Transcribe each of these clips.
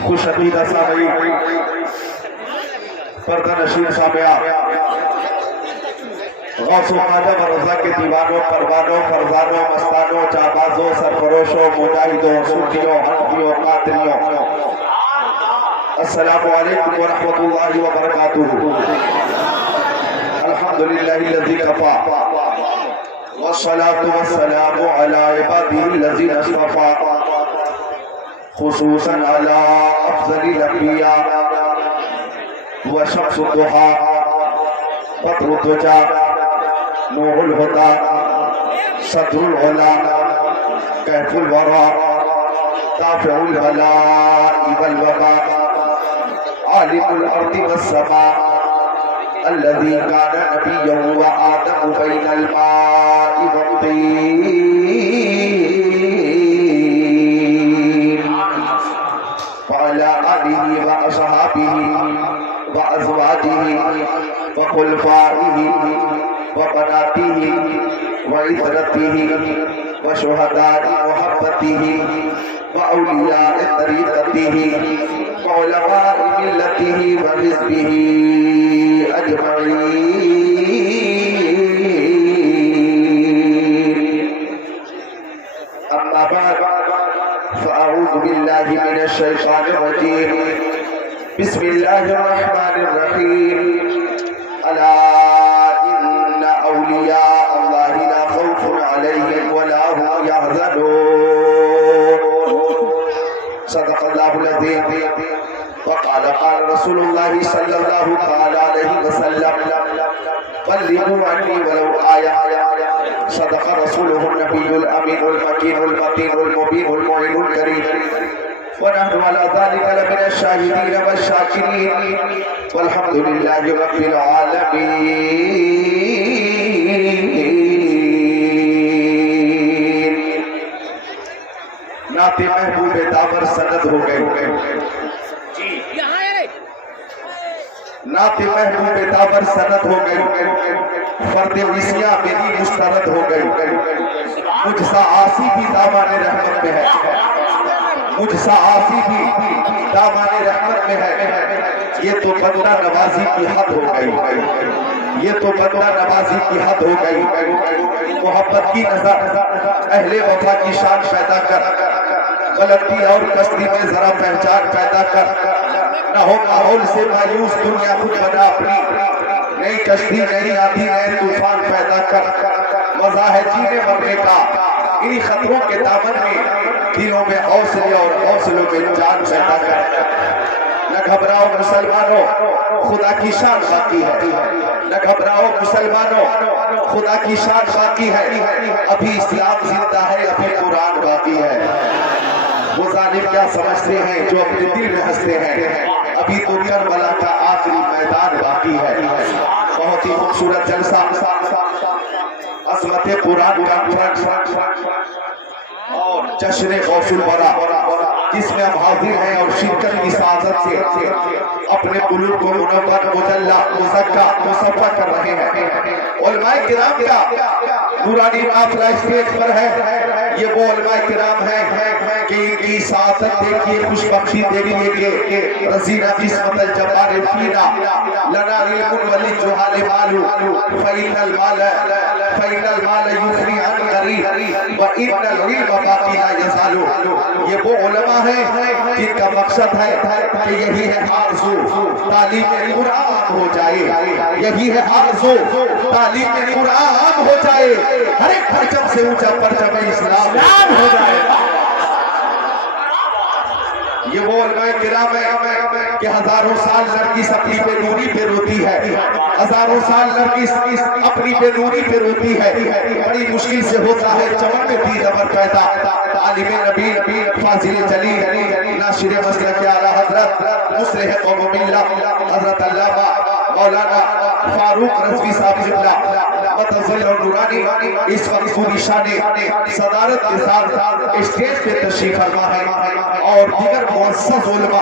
खुश अकीदा साहब पर्दा नशीन साहब गौसो ख्वाजा व रज़ा के दीवानों परवानों फरजानों मस्तानों जाबाजों सरफरोशों मुजाहिदों सूफियों हनफियों कादरियों अस्सलामु अलैकुम व रहमतुल्लाहि व बरकातुहू। अल्हम्दुलिल्लाहिल्लज़ी कफ़ा वस्सलातु वस्सलामु अला इबादिहिल्लज़ीना इस्तफ़ा खुसूसन अला अफ़ज़लिल अंबिया व शम्सुद दुहा बद्रुद दुजा नूरुल हुदा सदरुल उला कहफुल वरा ताफ़िउल बलाइ वल वबा आलिमुल अर्दि वस्समा अल्लज़ी काना नबिय्यन व आदम बैनल माइ वत्तीन व अला आलिहि व अस्हाबिहि व अज़वाजिहि व खुलफाइहि व बनातिहि व इज़्ज़तिहि व शुहदाइ मुहब्बतिहि व औलियाए तरीक़तिहि व उलमाए मिल्लतिहि व हिज़्बिहि अजमईन। अम्मा बाद फ़अऊज़ु बिल्लाहि मिनश शैतानिर रजीम। बिस्मिल्लाहिर रहमानिर रहीम। अला इन्ना औलिया अल्लाहि ला खौफुन अलैहिम व ला हुम यहज़नून। सदक़ल्लाहुल अज़ीम। वक़ाल क़ाल रसूलुल्लाहि सल्लल्लाहु तआला अलैहि वसल्लम बल्लिगू अन्नी वलौ आया। सदक़ रसूलुहुन नबियुल अमीनुल मकीनुल मतीनुल मुबीनुल मुइनुल करीम व नहनु अला ज़ालिका लमिनश शाहिदीन वश्शाकिरीन वल्हम्दुलिल्लाहि रब्बिल आलमीन। नाते महबूब दावर सनद हो गए नाते महबूब दावर सनद हो गई। फर्दे विसिया मेरी मुस्तरद हो गई। मुझसा आसी भी दामाने रहमत में है। मुझसा आसी भी दामाने रहमत में है। ये तो बंदा नवाजी की हद हो गई। ये तो बंदा नवाजी की हद हो गई। मोहब्बत की नजर अहले वफा की शान पैदा कर। गलती और कस्ती में जरा पहचान पैदा कर। न हो माहौल से मायूस दुनिया खुद बना अपनी। नई कश्ती नई आंधी नए तूफान पैदा कर। मजा है जीने मरने का इन्हीं खतरों के दामन में। दिलों में हौसले और हौसलों में जान पैदा कर। न घबराओ मुसलमानों खुदा की शान बाकी है। न घबराओ मुसलमानों खुदा की शान बाकी है। अभी इस्लाम जिंदा है, अभी कुरान बाकी है। वो जालिम क्या समझते हैं जो अपने दिल में हंसते हैं। अभी तो करबला का आखिरी मैदान बाकी है। बहुत ही खूबसूरत जलसा अज़मत कुरान का और जश्न गौसुल वरा जिसमें हम हाजिर हैं और शिरकत की सादत से अपने कुलूब को मुनव्वर मुजल्ला मुज़क्का मुसफ़्फ़ा कर रहे हैं। उलमाए किराम का नूरानी काफ़िला स्टेज पर है। ये वो उलमाए किराम हैं कि इनकी सादत देखिए, खुशबख्शी देखिए। रज़ीना किस्मत जब्बार फीना लना इल्मुन वली जुहाल मालू फ़इनल माल युफ़नी अन करीब व इन्नल इल्म बाक़ी ला यज़ालू। ये वो उलमा हैं जिनका मकसद है कि यही है आरज़ू तालीम कुरान हो जाए। यही है आरज़ू तालीम कुरान हो जाए। हर एक परचम से ऊंचा परचम इस्लाम हो जाए। ये वो उलमाए किराम है कि हजारों साल लड़की अपनी बेनूरी पे रोती है। हजारों साल लड़की अपनी बेनूरी पे रोती है। बड़ी मुश्किल से होता है चमन में भी जबर पैदा। आलिम नबी फाजिल जलील नाशिर मसलक आला हजरत मुस्लिह कौम मिल्लत हजरत अल्लामा मौलाना फारूक रज़वी साहब जिब्ला मतज़ल और नूरानी इस वक्त पूरी शाने सदारत के साथ स्टेज पे तशरीफ फरमा है और दीगर मुअस्सस उलमा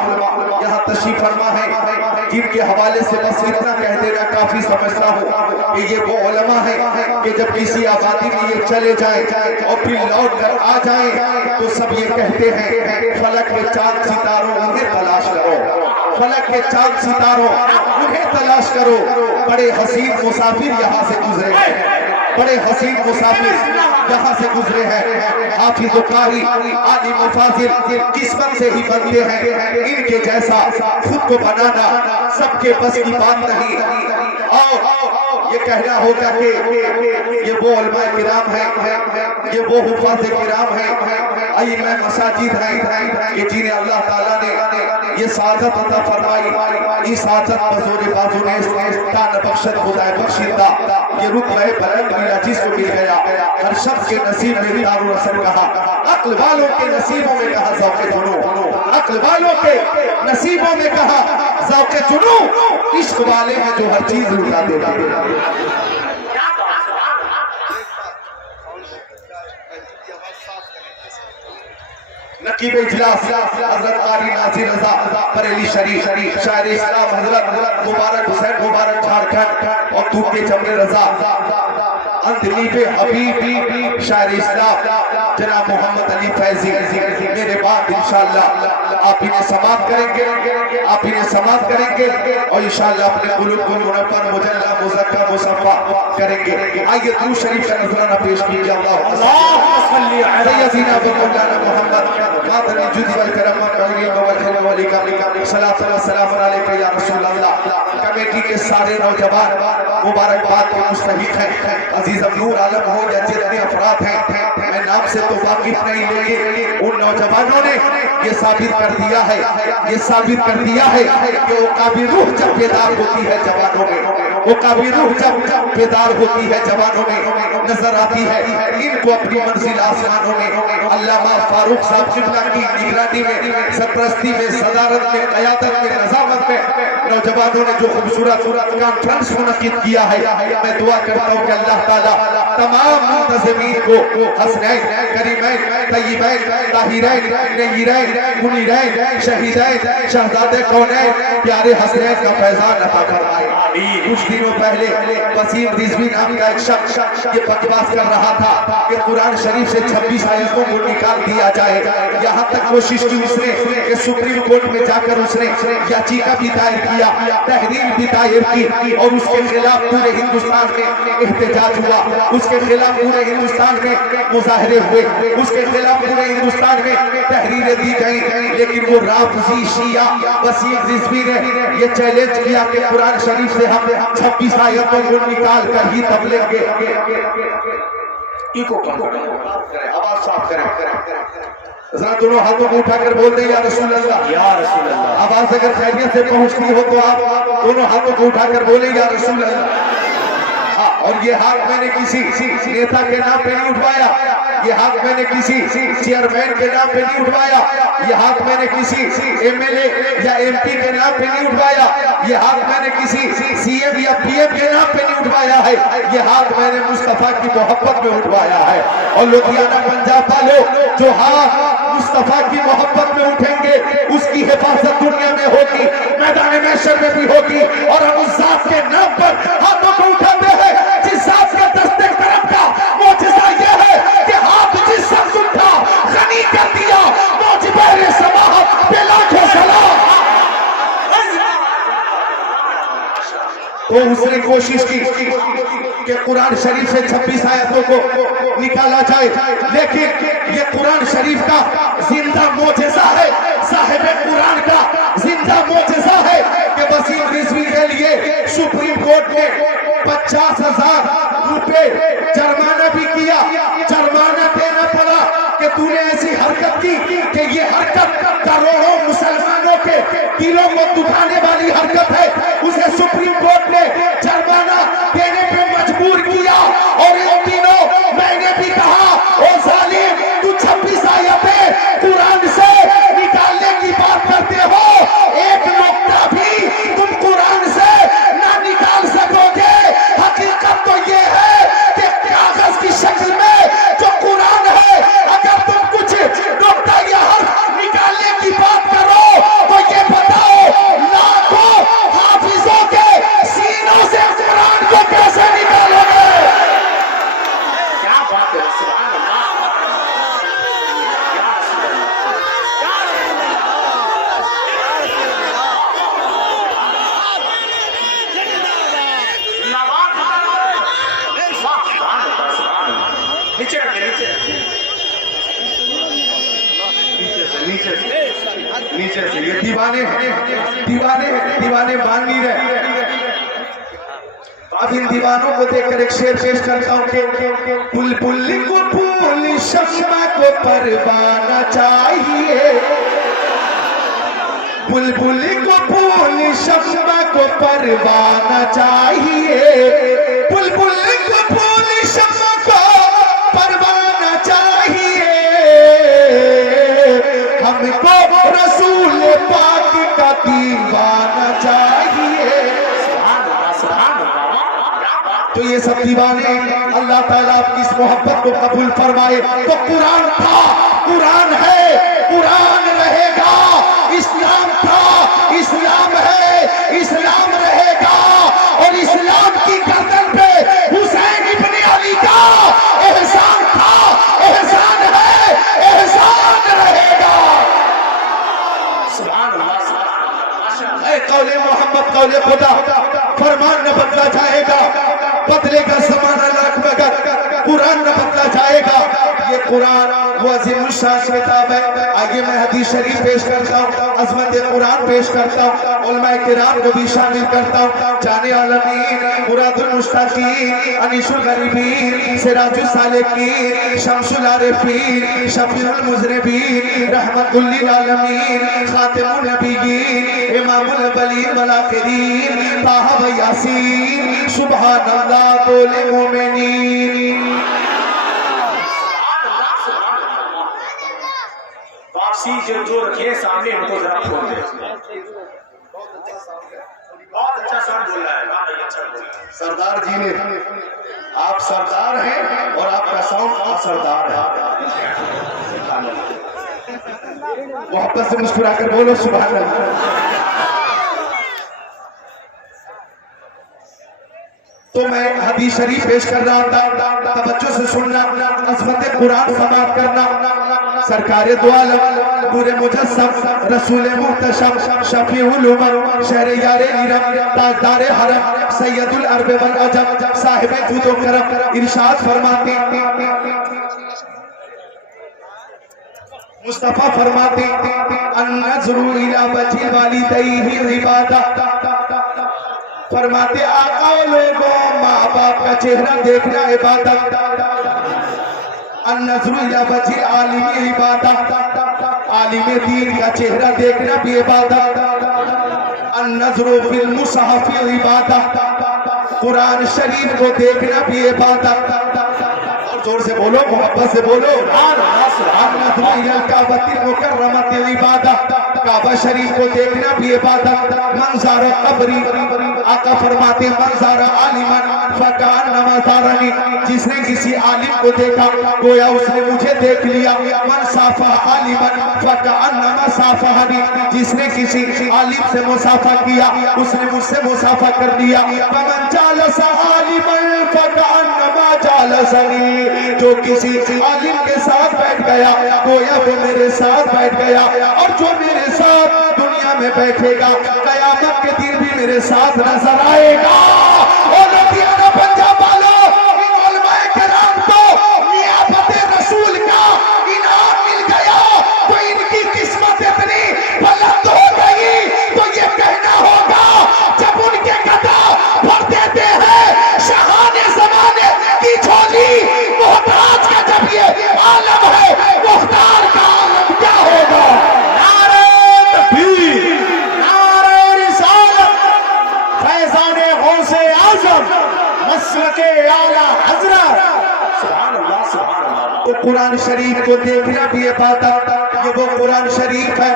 यहाँ तशरीफ फरमा है। जिनके हवाले से बस इतना कह देना काफी समझता हूँ कि ये वो उलमा है कि जब किसी आबादी में ये चले जाए और फिर लौट कर आ जाए तो सब ये कहते हैं फलक के चांद सितारों उन्हें तलाश करो, फलक के चांद सितारों उन्हें तलाश करो। बड़े हसीन मुसाफिर यहाँ से गुजरे हैं, बड़े हसीन मुसाफिर यहाँ से गुजरे हैं। हाफिज कारी आलिम मुफासिर किस्मत से ही बनते हैं, इनके जैसा खुद को बनाना सबके बस की बात नहीं। और ये कहना होगा कि ये वो उलमा किराम है, ये वो हुफ़ाज़ किराम है, आइम्मा मसाजिद है कि जिन्हें अल्लाह ताला ने ये सादत अता फरमाई। इस सादत बज़ोर बाजू ने तान बख्शत खुदा बख्शिंदा ये रुतबा बुलंद मिला जिसको मिल गया। हर शख्स के नसीब में दारुल रसूल कहा, अक्ल वालों के नसीबों में कहा ज़ौक़े जुनून, अक्ल वालों के नसीबों में कहा ज़ौक़े जुनून। इश्क वाले हैं जो हर चीज लुटा देते हैं। नकीब इजलास हजरत कारी नासिर रज़ा बरेली शरीफ शायर इस्लाम हजरत मुबारक हुसैन मुबारक झारखंड और तू के जमरे रज़ा अंदलीबे हबीब शायर इस्लाम जनाब मोहम्मद अली फैजी मेरे बाद इंशाअल्लाह आप इन्हें समाप्त करेंगे, आप इन्हें समाप्त करेंगे और इंशाअल्लाह अपने कुलूब को मुनव्वर मुजल्ला मुज़क्का मुसफ़्फ़ा करेंगे। आइए दुरूद शरीफ का नज़राना पेश कीजिए। अल्लाहुम्मा सल्ली अला सय्यिदना व मौलाना मुहम्मद कादर जुद वल करम वल खैर वल इकराम सलात व सलाम अलैका या रसूल अल्लाह। कमेटी के सारे नौजवान मुबारकबाद के मुस्तहिक हैं। अजीज नूर आलम हो या जितने अफराद हैं, मैं नाम से तो वाकिफ नहीं, लेकिन उन नौजवानों ने ये साबित कर दिया है, ये साबित कर दिया है कि वो काबिल रूह जब बेदार होती है जवानों में, वो काबिल रूह जब बेदार होती है जवानों में नजर आती है। इनको अपनी मंजिल आसमानों में अल्लामा फारूक साहब जिन्ना की निगरानी में, सरपरस्ती में, सदारत में, क़यादत में, नज़ामत में नौजवानों ने जो खूबसूरत कॉन्फ्रेंस मुनक़िद किया है, मैं दुआ करता हूँ कि अल्लाह ताला तमाम मुंतज़िमीन को हसनैन, करीमैन, तय्यबैन, ताहिरैन, नहीरैन, मुनीरैन, शहीदैन, शहज़ादे कौनैन, प्यारे हसनैन का फैज़ान अता फरमाए। कुछ दिनों पहले वसीम रिज़वी नाम का एक शख्स ये बकवास कर रहा था कि कुरान शरीफ से 26 आयतों को निकाल दिया जाए। यहाँ तक कोशिश की उसने कि सुप्रीम कोर्ट में जाकर उसने याचिका भी दायर किया, तहरीर भी दायर की और उसके खिलाफ पूरे हिंदुस्तान में एहतजाज हुआ, उसके खिलाफ पूरे हिंदुस्तान में मुजाहरे हुए, उसके खिलाफ पूरे हिंदुस्तान में तहरीरें दी गई। लेकिन वो राफ़ज़ी शिया वसीम रिज़वी ने ये चैलेंज किया कि कुरान शरीफ से हम 26 आयतों को निकाल कर ही तबलीग के इको कम करें, आवाज साफ करें। जरा दोनों हाथों को उठाकर बोल दें या रसूल अल्लाह, या रसूल अल्लाह। आवाज अगर खैरियत से पहुंचती हो तो आप दोनों हाथों को उठाकर बोले या रसूल अल्लाह। और ये हाथ मैंने किसी नेता के नाम पे नहीं उठवाया, ये हाथ मैंने किसी चेयरमैन के नाम पे नहीं उठवाया, ये हाथ मैंने किसी एमएलए या एमपी के नाम पे नहीं उठवाया, ये हाथ मैंने किसी सीएम या पीएम के नाम पे नहीं उठवाया है, ये हाथ मैंने मुस्तफा की मोहब्बत में उठवाया है। और लुधियाना पंजाब वालों जो हाथ मुस्तफा की मोहब्बत में उठेंगे उसकी हिफाजत दुनिया में होगी, मैदान महशर में भी होगी। और हम उस जात के नाम पर हाथों को उठाते हैं जिस जात के दस्ते करम का मौजज़ा यह है कि हाथ जिस शख्स उठा गनी कर दिया, मौज बहरे समाहत पे लाखों सलाम। तो उसने कोशिश की कि कुरान शरीफ से 26 आयतों को निकाला जाए, लेकिन ये कुरान शरीफ का जिंदा मौजज़ा है, साहिब कुरान का जिंदा मौजज़ा है कि वसीम रिज़वी के लिए सुप्रीम कोर्ट ने 50,000 रुपए जुर्माना भी किया, जुर्माना देना पड़ा कि तूने ऐसी हरकत की कि ये हरकत करोड़ों मुसलमानों के दिलों को दुखाने वाली हरकत है। उसे सुप्रीम कोर्ट ने जुर्माना देने पे मजबूर किया। और इन दिनों मैंने भी कहा, ओ जालिम, तू 26 आयतें कुरान से निकालने की बात करते हो, एक नुक्ता भी तुम कुरान से ना निकाल सकोगे। हकीकत तो ये है कि कागज की शक्ल में जो कुरान है, अगर तुम कुछ नुक्ता या हर्फ निकालने की बात करो तो ये बताओ लाखों नीचे से ये दीवाने मान नहीं रहे। अब इन दीवानों को देखकर एक शेर पेश करता हूँ कि बुलबुल को फूल शम्मा को परवाना चाहिए, बुलबुल को फूल शम्मा को परवाना चाहिए, बुलबुल को फूल शम्मा को परवाना चाहिए, हमको रसूल पाक का दीवाना चाहिए। तो ये सब दीवाने अल्लाह ताला आपकी इस मोहब्बत को कबूल फरमाए। तो कुरान था, कुरान है, कुरान रहेगा, इस्लाम था, इस्लाम है, इस्लाम रहेगा, और इस्लाम की गर्दन पे हुसैन इब्ने अली का एहसान था, एहसान है, एहसान रहेगा। सुभान अल्लाह। कौले मोहम्मद कौले खुदा, फरमान न बदला जाएगा, बदलेगा ज़माना लाख मगर कुरान न बदला जाएगा। ये कुरान वो अज़ीम शान किताब है। आगे मैं हदीस शरीफ पेश करता हूँ, अज़मत कुरान पेश करता हूँ, उलमा किराम को भी शामिल करता हूँ। जाने आलमीन, मुरादुल मुश्ताकीन, अनीसुल गरीबीन, सिराजुल सालिकीन, शम्सुल आरिफीन, शफीउल मुज़निबीन, रहमतुल लिल आलमीन, खातिमुन नबिय्यीन, इमामुल अव्वलीन वल आखिरीन, ताहा व यासीन, सुबहानल्लाह बोले मोमिनीन। जो रखे सामने उनको जरा खोल दे। बहुत अच्छा साउंड बोल रहा है, अच्छा बोल रहा है। सरदार जी ने, आप सरदार हैं और आपका साउंड असरदार है। मोहब्बत से मुस्कुराकर बोलो सुभान अल्लाह। तो मैं हदीस शरीफ पेश कर रहा था, तवज्जो से सुनना, अज़मत कुरान समाप्त करना। सरकारे दो आलम, पूरे मुजस्सम, रसूल मुहतशम, शफीउल उमम, शहरयार इरम, ताजदार हरम, सैयदुल अरब वल अजम, साहिब जुद व करम इरशाद फरमाते, मुस्तफा फरमाते, अन-नज़्रु इला वजहि वालिदैहि इबादत। फरमाते आका लोगों, माँ बाप का चेहरा देखना इबादत। अन-नज़्रु इला वजहि आलिम इबादत, आलिम दीन का चेहरा देखना भी इबादत। अन-नज़्रु फिल मुसहफ इबादत, कुरान शरीफ को देखना भी इबादत। और जोर से बोलो, मोहब्बत से बोलो। अन-नज़्रु इला काबतिल मुकर्रमति इबादत, काबा शरीफ को देखना भी इबादत। मंज़ार कब्री, आका फरमाते मंज़ार आलिमन फकान्नमा ज़ारनी, जिसने किसी आलिम को देखा गोया उसने मुझे देख लिया। मन साफा आलिमन फकान्नमा साफहनी, जिसने किसी आलिम से मुसाफा किया उसने मुझसे मुसाफा कर दिया। मन जालसा आलिमन फकान्नमा जालसनी, जो किसी आलिम के साथ बैठ गया गोया वो मेरे साथ बैठ गया। और जो मेरे साथ दुनिया में बैठेगा कयामत के दिन भी मेरे साथ नजर आएगा। और लुधियाना पंजाब वालों, इन उलमाए किराम को नियाबते रसूल का इनाम मिल गया, तो इनकी किस्मत इतनी बुलंद हो गई तो ये कहना होगा जब उनके कदम भर देते हैं शहाने ज़माने की झोली मोहताज का, जब ये आलम है मुख्तार का आलम क्या होगा। तो कुरान शरीफ को देखना भी ये बात, ये वो कुरान शरीफ है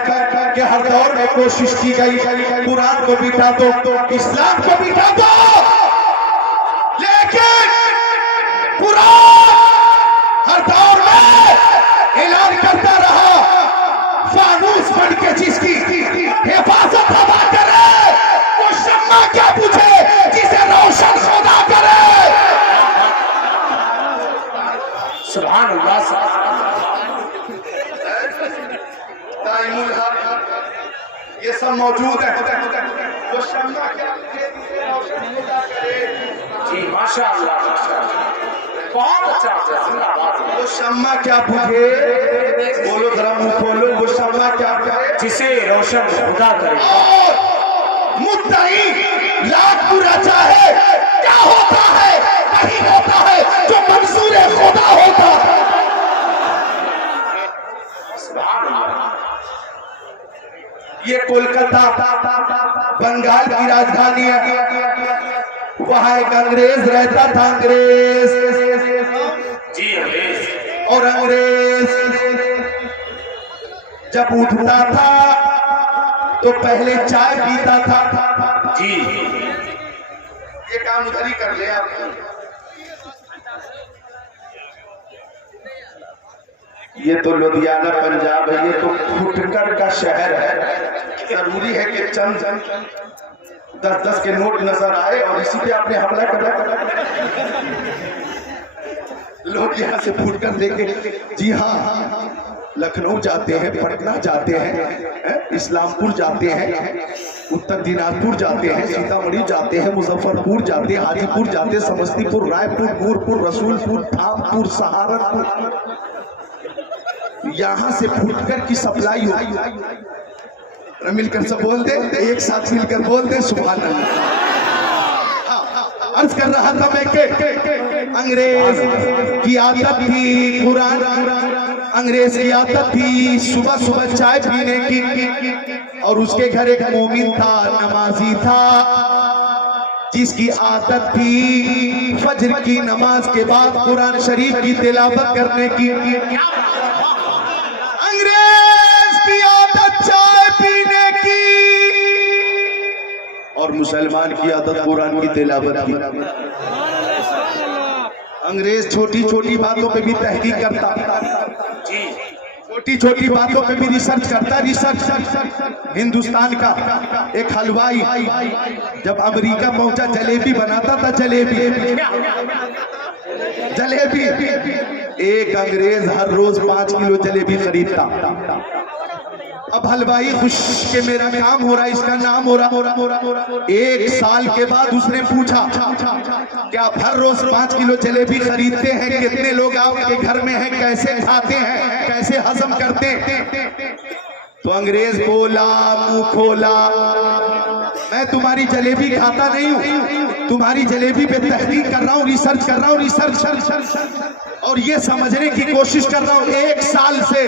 कि हर दौर में कोशिश की गई कुरान को बिठा दो, इस्लाम को बिठा दो, लेकिन कुरान हर दौर में ऐलान करता रहा फानूस बन के जिसकी हिफाजत हवा करे वो शम्मा क्या पूछे जिसे रोशन खुदा करे। सुभान अल्लाह। ये सब मौजूद है, वो शम्मा क्या पूछे जिसे रोशन खुदा करे। जी माशाअल्लाह। बहुत अच्छा जिंदाबाद। वो शम्मा क्या बुझे, बोलो जरा मुंह खोलो, वो शम्मा क्या बुझे जिसे रोशन खुदा करे। मुद्दई लाख बुरा चाहे क्या होता है, वही होता है जो मंजूर खुदा होता है। ये कोलकाता बंगाल की राजधानी है, वहां एक अंग्रेज रहता था, अंग्रेज जी अंग्रेज। और अंग्रेज जब उठता था तो पहले चाय पीता था। जी ये काम उधर ही कर ले आप। ये तो लुधियाना पंजाब है, ये तो फुटकर का शहर है। जरूरी है कि चंद 10-10 के नोट नजर आए और इसी पे आपने हमला कर। लोग यहाँ से फुटकर लेके, जी हाँ, लखनऊ जाते हैं, पटना जाते हैं, इस्लामपुर जाते हैं, उत्तर दिनाजपुर जाते हैं, सीतामढ़ी जाते हैं, मुजफ्फरपुर जाते हैं, हाजीपुर जाते हैं, समस्तीपुर, रायपुर, नूरपुर, रसूलपुर, धामपुर, सहारनपुर, यहाँ से फुटकर की सप्लाई हो। मिलकर सब बोल दे, एक साथ मिलकर बोल दे सुभान अल्लाह। अर्ज कर रहा था मैं के अंग्रेज की आदत थी, कुरान अंग्रेज की आदत थी सुबह सुबह चाय पीने की, और उसके घर एक मोमिन था, नमाजी था, जिसकी आदत थी फजर की नमाज के बाद कुरान शरीफ की तिलावत करने की। अंग्रेज की आदत चाय पीने की और मुसलमान की आदत कुरान की तिलावत की। अंग्रेज छोटी छोटी बातों पे भी तहकीक करता, छोटी छोटी बातों पे भी रिसर्च करता। रिसर्च हिंदुस्तान का एक हलवाई जब अमेरिका पहुंचा जलेबी बनाता था, जलेबी एक अंग्रेज हर रोज 5 किलो जलेबी खरीदता। अब हलवाई खुश के मेरा काम हो रहा है, इसका नाम हो रहा। 1 साल के बाद उसने पूछा कि आप हर रोज 5 किलो जलेबी खरीदते हैं, कितने लोग आपके घर में हैं, कैसे खाते हैं, कैसे हजम करते हैं? तो अंग्रेज बोला, मुंह खोला, मैं तुम्हारी जलेबी खाता नहीं हूँ, तुम्हारी जलेबी पे तहकीक कर रहा हूँ, रिसर्च कर रहा हूँ, रिसर्च और ये समझने की कोशिश कर रहा हूँ 1 साल से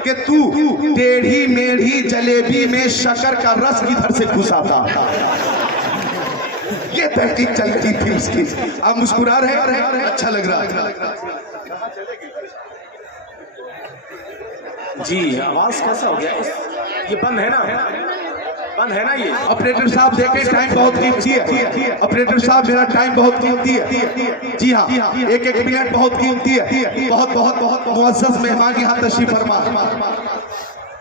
कि तू टेढ़ी मेढ़ी जलेबी में शक्कर का रस किधर से घुसा था। ये तहकीक चलती थी इसकी। आप मुस्कुरा रहे हैं, अच्छा लग रहा है। जी आवाज कैसा हो गया? ये बंद है ना, बंद है ना ये? ऑपरेटर साहब देखें, टाइम बहुत कीमती है। ऑपरेटर साहब मेरा टाइम बहुत कीमती है। जी हाँ, एक मिनट बहुत कीमती है। बहुत बहुत बहुत मुअज़्ज़ज़ मेहमान यहाँ तशरीफ फरमा।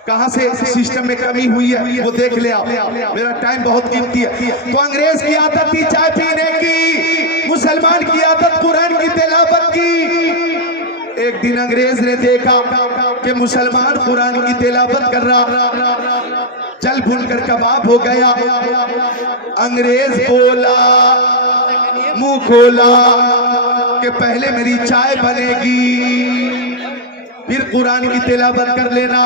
कहाँ से सिस्टम में कमी हुई है वो देख ले आप। मेरा टाइम बहुत कीमती है। तो अंग्रेज की आदत थी चाय पीने की, मुसलमान की आदत कुरान की तिलावत की। एक दिन अंग्रेज ने देखा कि मुसलमान कुरान की तिलावत कर रहा, जल भूनकर कबाब हो गया। अंग्रेज बोला, मुंह खोला कि पहले मेरी चाय बनेगी, फिर कुरान की तिलावत कर लेना।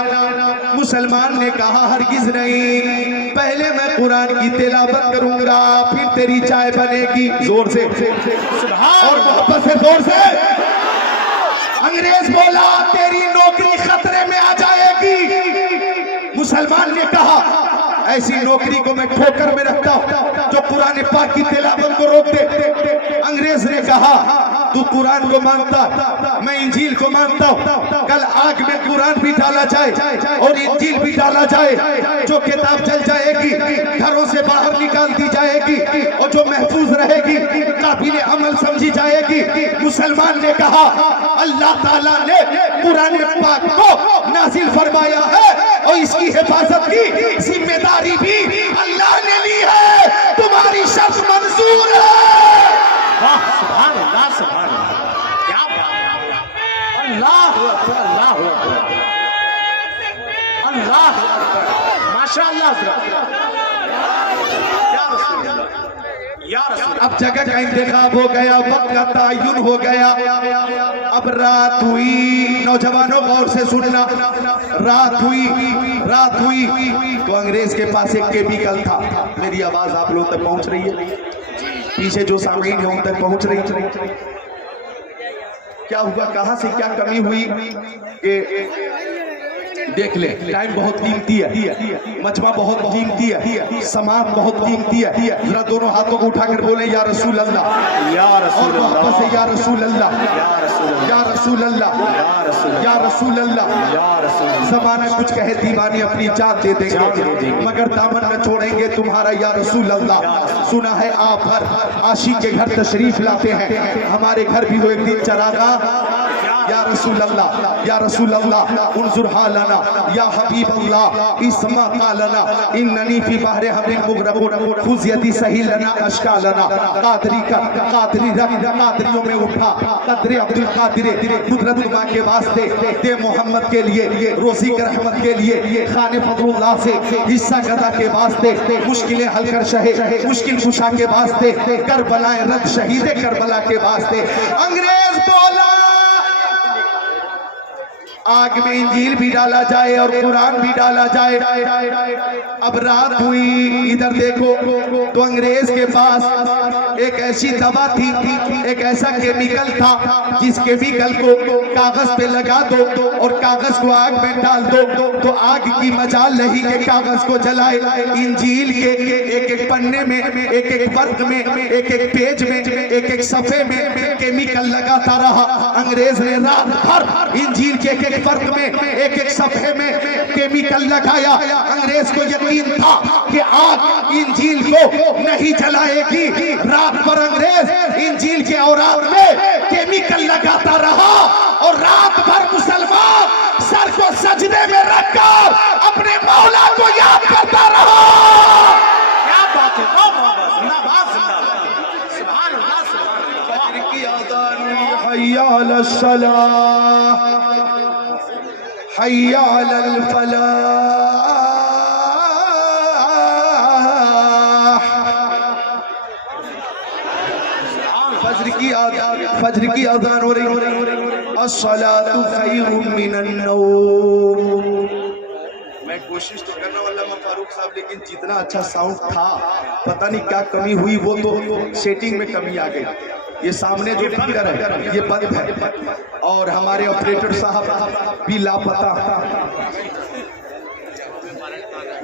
मुसलमान ने कहा हरगिज नहीं, पहले मैं कुरान की तिलावत करूंगा, फिर तेरी चाय बनेगी। जोर से और वापस से जोर से। अंग्रेज बोला तेरी नौकरी खतरे में आ जाएगी। मुसलमान ने कहा ऐसी नौकरी को मैं ठोकर में रखता हूं जो कुरान पाक की तिलावत को रोक दे। अंग्रेज ने कहा तू कुरान को मानता, मैं इंजील को मानता हूं। कल आग में कुरान भी डाला जाए और इंजील भी डाला जाए, जो किताब जल जाएगी, घरों से बाहर निकाल दी जाएगी और जो महफूज रहेगी काबिल अमल समझी जाएगी। मुसलमान ने कहा अल्लाह ताला ने कुरान पाक को नाजिल फरमाया है और इसकी हिफाजत की जिम्मेदारी भी अल्लाह ने ली है, तुम्हारी शर्त मंजूर है। सुभान अल्लाह, सुभान अल्लाह, क्या अल्लाह अल्लाह अल्लाह, माशाअल्लाह। या रसूल अब जगह का इंतखाब हो गया, वक्त का तयन हो गया। अब रात हुई, नौजवानों गौर से सुनना, रात हुई तो अंग्रेज के पास एक केमिकल था। मेरी आवाज आप लोग तक पहुंच रही है? पीछे जो सामीन है उन तक पहुंच रही? क्या हुआ, कहां से क्या कमी हुई कि देख ले, टाइम बहुत कीमती है, मजमा बहुत कीमती है, समाज बहुत कीमती है। जरा दोनों हाथों को उठाकर बोले या रसूल अल्लाह, या रसूल और वापस से अल्लाह, या रसूल अल्लाह, या रसूल अल्लाह, या रसूल अल्लाह, या रसूल या रसूल अल्लाह। या रसूल जमाना कुछ कहे दीवानी अपनी जान दे देंगे, मगर दामन न छोड़ेंगे तुम्हारा या रसूल अल्लाह। सुना है आप हर आशिक के घर तशरीफ लाते हैं, हमारे घर भी हो एक दिन चरागा। या रसूल अल्लाह, या रसूल अल्लाह, उन्जुर हालना या हबीब अल्लाह, इस्मा कालना इन्ननी फी बहरे हमिल मुगरबुन खुज यदी सही लना अशकालना। कादरियों में उठा कदरे अब्दुल कादिर, कुदरत मां के वास्ते दे मोहम्मद के लिए, रोजी के रहमत के लिए, खाने फजलुल्लाह से हिस्सा गदा के वास्ते, मुश्किलें हल कर शहे मुश्किल कुशा के वास्ते, करबलाए रद शहीद करबला के वास्ते। अंग्रेज बोला आग में इंजील भी डाला जाए और कुरान भी डाला जाए। अब रात हुई, इधर देखो तो अंग्रेज के पास एक ऐसी दवा थी, एक ऐसा केमिकल था जिस केमिकल को कागज पे लगा दो और कागज को आग में डाल दो तो आग की मजाल नहीं के कागज को जलाए। इंजील के एक एक पन्ने में, एक एक वर्ग में, एक एक पेज में, एक एक सफे में केमिकल लगाता रहा। अंग्रेज ने रात भर इंजील के एक वर्ग में, एक एक सफे में केमिकल लगाया। अंग्रेज को यकीन था कि आग इंजील को नहीं जलाएगी। रात भर अंग्रेज इंजील के औरात में केमिकल लगाता रहा और रात भर मुसलमान सर को सजदे में रखकर अपने मौला को याद करता रहा। क्या बात है, वाह वाह वाह, जिंदाबाद जिंदाबाद, सुभान अल्लाह सुभान अल्लाह। की आज़ान हय्या अलस सलाह हय्या अलल फलाह। फज्र की आज़ान हो रही, अस्सलातु खैरुम मिनन नौम। मैं कोशिश तो करना वाला फारूक साहब, लेकिन जितना अच्छा साउंड था पता नहीं क्या कमी हुई, वो तो सेटिंग में कमी आ गई। ये सामने जो फिगर है ये बंद है और हमारे ऑपरेटर साहब भी लापता,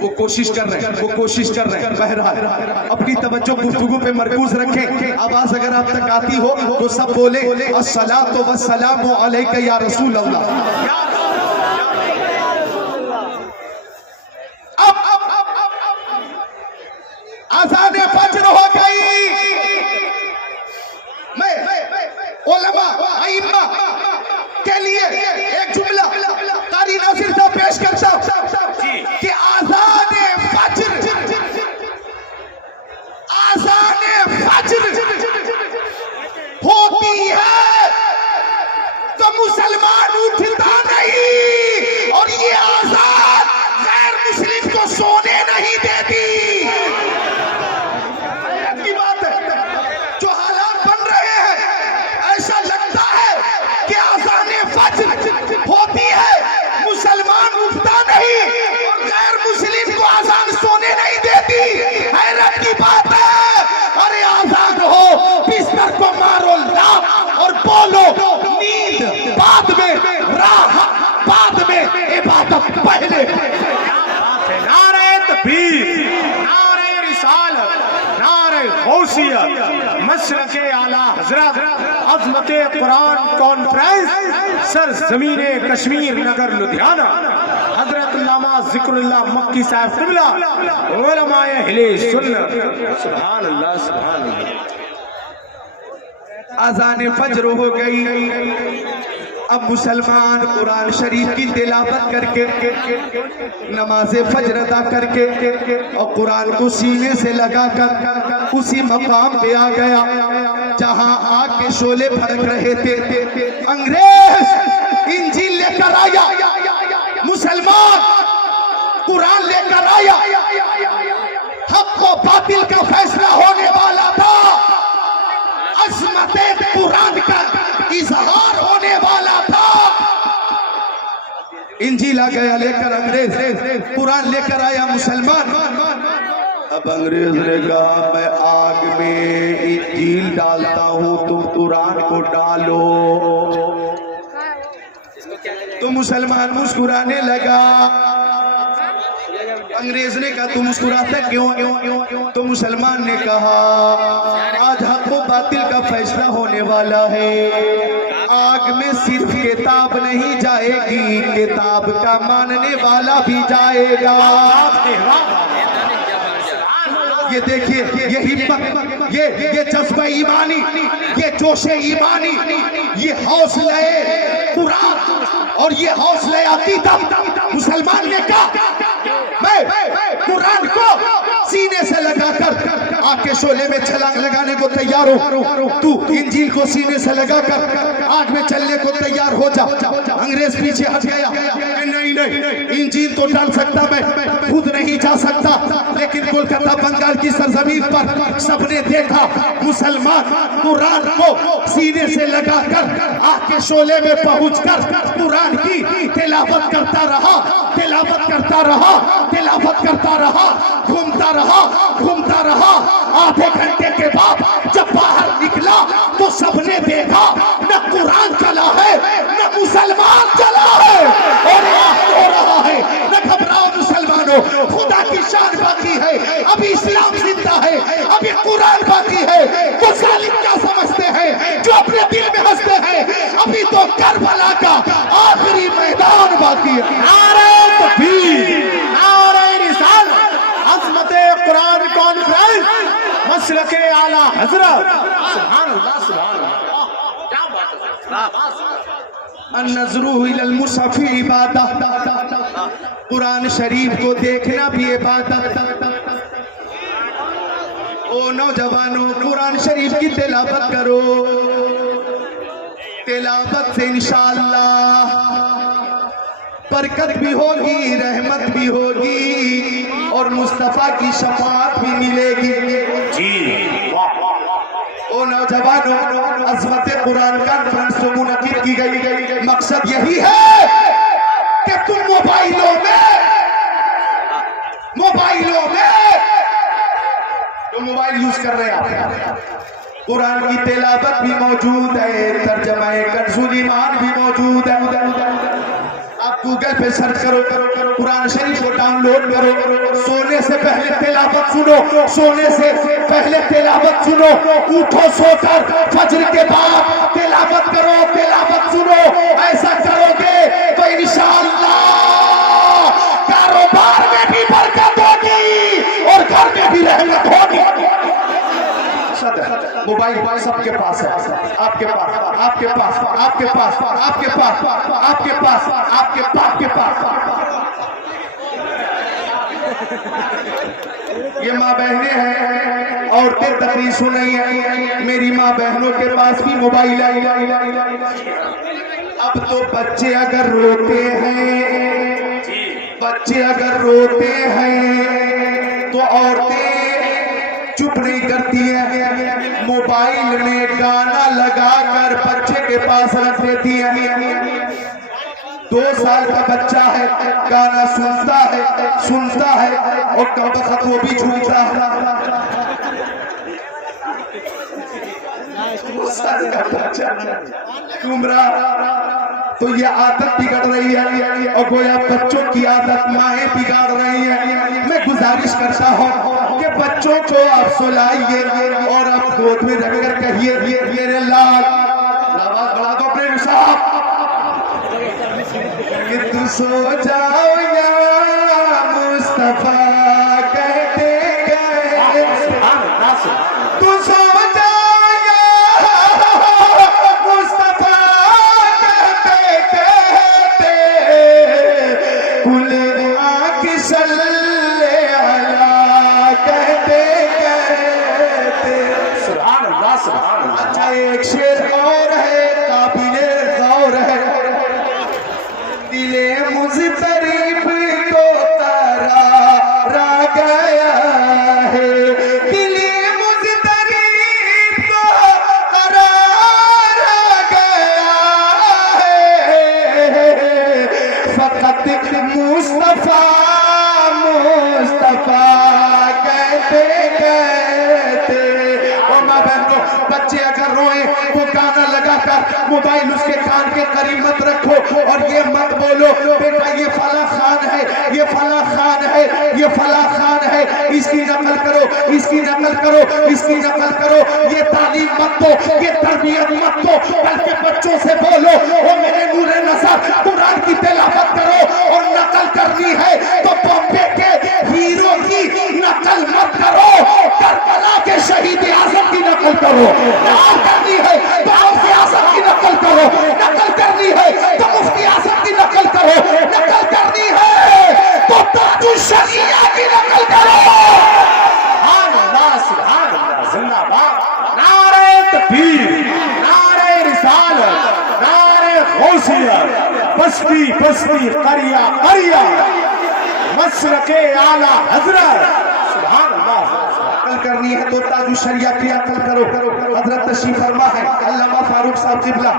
वो कोशिश कर रहे हैं। बहरहाल अपनी तवज्जो गुफ्तगू पे मरकूज रखें। आवाज अगर आप तक आती हो तो सब बोले अस्सलातु वस्सलामु अलैका या रसूल अल्लाह। आज़ान फज्र हो गई। मैं उलमा अइम्मा के लिए एक जुमला कारी नासिर साहब पेश करता हूं कि आज़ान फज्र होती है तो मुसलमान उठता नहीं और ये आज़ान गैर मुस्लिम को सोने नहीं देती। की बात है, जो हालात बन रहे हैं ऐसा लगता है कि आज़ान फज्र होती है, मुसलमान उठता नहीं और गैर मुस्लिम को आज़ान सोने नहीं देती। हैरत की बात है। अरे आज़ान हो, बिस्तर को मारो लात और बोलो नींद बाद में, राहत बाद में, इबादत पहले। नारे तकबीर, नारे रिसालत, नारे गौसियत, मशरक़े आला हज़रत अज़मते कुरान कॉन्फ्रेंस सरज़मीने कश्मीर नगर लुधियाना, हज़रत अल्लामा ज़िक्रुल्लाह मक्की साहब क़िबला, उलमाए अहले सुन्नत। सुभान अल्लाह सुभान अल्लाह। आज़ान फज्र हो गई। अब मुसलमान कुरान शरीफ की तिलावत करके, नमाज फज्र अदा करके और कुरान को सीने से लगाकर उसी मकाम पे आ गया जहां आग के शोले फड़क रहे थे। अंग्रेज इंजील लेकर आया, मुसलमान कुरान लेकर आया। हक व बातिल का फैसला होने वाला था। अजमत कुरान का इजहार होने वाला था। इंजील आ गया लेकर अंग्रेज, कुरान लेकर आया मुसलमान। अब अंग्रेज ने कहा मैं आग में इंजील डालता हूं, तुम कुरान को डालो। तो मुसलमान मुस्कुराने लगा। अंग्रेज ने कहा तुम मुस्कुराते क्यों? तो मुसलमान ने कहा आज हक व बातिल का फैसला होने वाला है। आग में सिर्फ किताब नहीं जाएगी, किताब का मानने वाला भी जाएगा। ये देखिए, ये हिम्मत, ये जज्बा ईमानी, ये जोशे ईमानी, ये हौसले कुरान और ये हौसले अकीदा। मुसलमान ने कहा मैं कुरान को सीने से लगाकर आग के शोले में छलांग लगाने को तैयार हो। तू इंजील को सीने से लगाकर आग में चलने को तैयार हो जा। अंग्रेज पीछे हट गया। नहीं, इंजील तो डाल सकता मैं, खुद नहीं जा सकता। लेकिन कोलकाता बंगाल की सरजमीन पर सबने देखा मुसलमान कुरान को सीने से लगाकर आग के शोले में पहुंचकर कुरान की तिलावत करता रहा, तिलावत करता रहा, तिलावत करता रहा, घूमता रहा, घूमता रहा। आधे घंटे के बाद जब बाहर निकला तो सबने देखा न कुरान चला है न मुसलमान चला है। और हो रहा है न घबराओ मुसलमानों, खुदा की शान बाकी है, अभी इस्लाम जिंदा है, अभी कुरान बाकी है। वो जालिम क्या समझते हैं जो अपने दिल में हंसते हैं, अभी तो करबला का आखिरी मैदान बाकी है। नारे तकबीर, नारे रिसालत, अज़मत कुरान कॉन्फ्रेंस, मसलके आला हजरत। सुभान अल्लाह, सुभान अल्लाह, क्या बात है। अन्नज़रू इलल मुसफ़ी इबादत, कुरान शरीफ को देखना भी इबादत। ओ नौजवानों, कुरान शरीफ की तिलावत करो। तिलावत से इंशाअल्लाह बरकत भी होगी, रहमत भी होगी और मुस्तफा की शफाअत भी मिलेगी। जी ओ नौजवानों, अज़मत कुरान कॉन्फ्रेंस जो मुनक़िद की गई, मकसद यही है कि तुम मोबाइलों में तो मोबाइल यूज कर रहे हैं आप, कुरान की तिलावत भी मौजूद है, तर्जमा कंज़ुल ईमान भी मौजूद है। आप गूगल पे सर्च करो, कुरान शरीफ को डाउनलोड करो। सोने से पहले तिलावत सुनो, सोने से पहले तिलावत सुनो। उठो सोकर फजर के बाद तिलावत करो, तिलावत सुनो। ऐसा करोगे तो इंशाअल्लाह कारोबार में भी बरकत होगी और घर में भी रहमत होगी। मोबाइल सबके पास है, आपके पास, आपके पास, आपके पास, आपके पास, आपके पास, आपके पास के पास। ये माँ बहनें हैं, औरतें तकरीर सुन रही हैं, मेरी माँ बहनों के पास भी मोबाइल आई। अब तो बच्चे अगर रोते हैं, बच्चे अगर रोते हैं तो औरतें चुप नहीं करती है, मोबाइल में गाना लगाकर बच्चे के पास रख देती है। 2 साल का बच्चा है, गाना सुनता है और कब वक्त वो भी झूमता है। 2 साल का बच्चा घूम रहा, तो ये आदत बिगड़ रही है और गोया बच्चों की आदत माएं बिगाड़ रही है। मैं गुजारिश करता हूँ कि बच्चों को आप सुलाइए और आप गोद में रखकर कहिए मेरे लाल, आवाज बढ़ा दो प्रेम साहब, कि तू सो जाओ या मुस्तफा कहते गए, तू सो जाओ या मुस्तफा कहते कहते, कुल आँख सल्ले अला कहते कहते। सुभान अल्लाह, सुभान अल्लाह। अच्छा एक शेर और है, काबिले गौर है, दिले मुज़तरिब को करारा गया है, दिले मुज़तरिब को सोए तो गाना लगाकर मोबाइल उसके कान के करीब मत रखो और ये मत बोलो बेटा ये फला खान है, ये फला खान है, ये फला खान है, इसकी नकल करो, इसकी नकल करो, इसकी नकल करो। ये तालीम मत दो, ये तरबियत मत दो, बल्कि बच्चों से बोलो ओ मेरे नूरे नज़र कुरान की तिलावत करो। और नकल करनी है तो बॉम्बे के हीरो की नकल मत करो, करबला के शहीद आजम की नकल करो। नकल करनी है तो मुफ्ती आजम की नकल करो, नकल करनी है तो मुफ्ती आजम की नकल करो, नकल करनी है तो ताजुल शरिया की नकल करो। सुभान अल्लाह, सुभान अल्लाह, जिंदाबाद। नारे तकबीर, नारे रिसालत, नारे गौसिया, बस्ती बस्ती करिया करिया, मशरक़े आला हजरत। सुभान अल्लाह। अकल करनी है तो ताजुल शरिया की अकल करो। हजरत तशरीफ फरमा है अल्लामा फारूक साहब किबला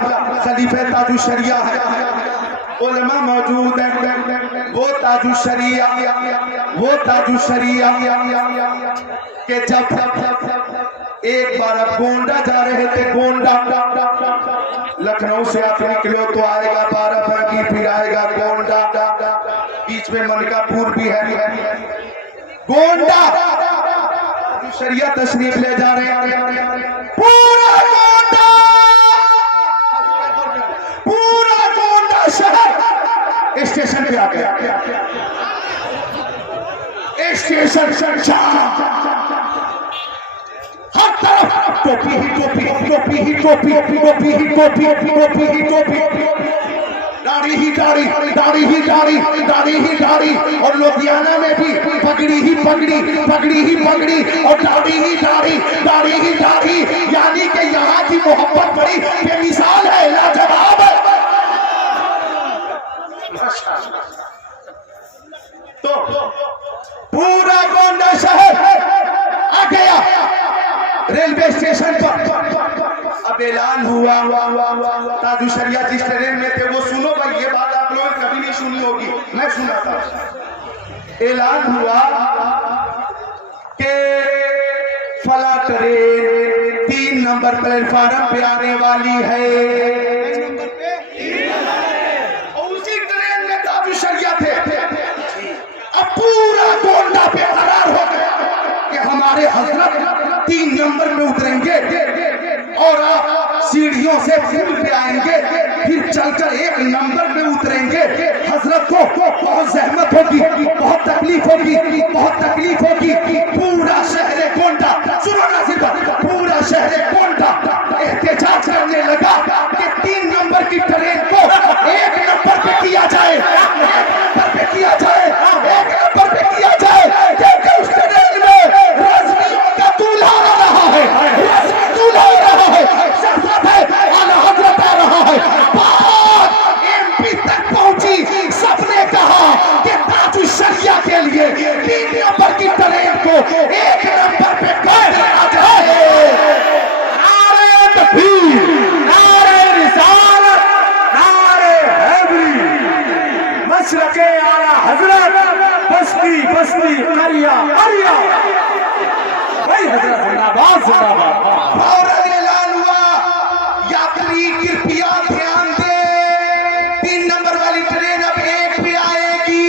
खलीफे ताजुल शरिया है, उलमा मौजूद है। वो ताजुल शरिया, वो ताजुल शरिया के जब एक बार आप गोंडा जा रहे थे, गोंडा लखनऊ से आप निकलो तो आएगा 12 फरकी, फिर आएगा गोंडा, बीच में मनकापुर भी है। गोंडा शरिया तशरीफ ले जा रहे हैं, पूरा गोंडा, पूरा गोंडा शहर स्टेशन पे आ गया। स्टेशन हर तरफ टोपी ही टोपी, टोपी ही टोपी, टोपी ही टोपी, टोपी ही टोपी, दाढ़ी ही दाढ़ी, दाढ़ी ही दाढ़ी, दाढ़ी ही दाढ़ी, और लुधियाना में भी पगड़ी ही पगड़ी, पगड़ी ही पगड़ी, और दाढ़ी ही दाढ़ी, दाढ़ी ही दाढ़ी। यानी कि यहाँ की मोहब्बत बड़ी बेमिसाल है, लाजवाब है। तो पूरा गोंडा शहर आ गया रेलवे स्टेशन पर। अब ऐलान हुआ, ताजुल शरिया जिस ट्रेन में थे वो सुनो भाई, ये बात आप लोगों ने कभी नहीं सुनी होगी, मैं सुना था। ऐलान हुआ कि फला ट्रेन 3 नंबर प्लेटफार्म पे आने वाली है। और उसी ट्रेन में ताजुल शरिया थे। अब पूरा गोंडा बेकरार हो गया कि हमारे हजरत 3 नंबर में उतरेंगे और आप सीढ़ियों से पुल पे आएंगे, फिर चलकर 1 नंबर में उतरेंगे। हजरत को बहुत जहमत होगी, बहुत तकलीफ होगी, बहुत तकलीफ होगी। पूरा शहर गोंडा, सुनो ना सिर्फ, पूरा शहर गोंडा एहतजाज करने लगा कि 3 नंबर की ट्रेन को 1 नंबर पे किया जाए, 1 नंबर पे किया जाए, 1 नंबर पे किया जाए। क्योंकि उस ट्रेन में रज़्मियों का दूल्हा आ रहा है, रज़्मी दूल्हा आ रहा है, शफ़क़त है, आला हज़रत आ रहा है। बात एमपी तक पहुंची, सबने कहा कि ताजुल शरिया के लिए 3 नंबर की ट्रेन को 1 नंबर पे कर दिया जाए। नारे तकबीर, नारे रिसालत, नारे हैदरी, मशरक़े आला हज़रत, बस्ती बस्ती करिया करिया, भाई हज़रत जिंदाबाद, जिंदाबाद। फौरन ऐलान हुआ, यात्री कृपया ध्यान दे, 3 नंबर वाली ट्रेन अब 1 पे आएगी।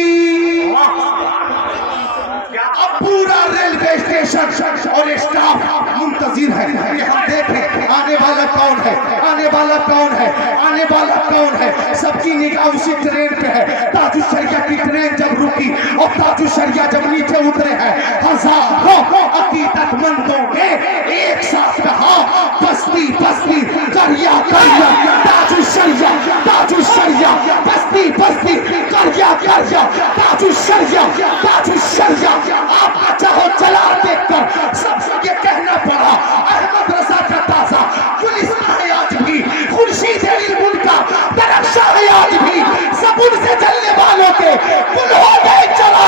अब पूरा रेलवे स्टेशन और स्टाफ मुंतजिर है कि हम देखें आने वाला कौन है, आने वाला कौन है, आने वाला कौन है। सबकी निगाह उसी ट्रेन पे है। ताजुल शरिया की ट्रेन जब रुकी और ताजुल शरिया जब नीचे उतरे हैं, हजारों अकीदतमंदों ने एक साथ कहा, बस्ती बस्ती करिया करिया, ताजुल शरिया, ताजुल शरिया, बस्ती बस्ती करिया करिया, ताजुल शरिया, ताजुल शरिया। आपका चाहो चला देखकर सबको ये कहना पड़ा, अहमद रजा का ताजा गुलिस्तान है आज भी, खुर्शीद है इल्मुल का दरख्शा है आज भी, सबूर से चलने वालों के गुल हो गए चला,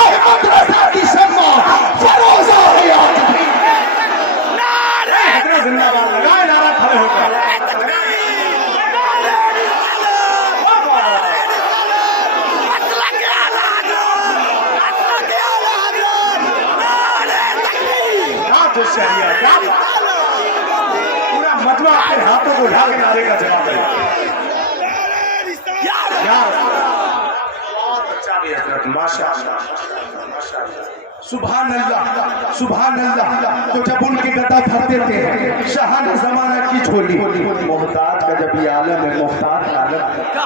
अहमद रजा की शम्मा फरोजा है आज भी। नारे जिंदाबाद, लगाए नारा खड़े होकर। को उठा के नारे का जवाब दे। सुभान अल्लाह, सुभान अल्लाह। तो जब उनके गदा धरते थे शाहाना जमाना की छोली, मोहताज का जब ये आलम है, मोहताज आलम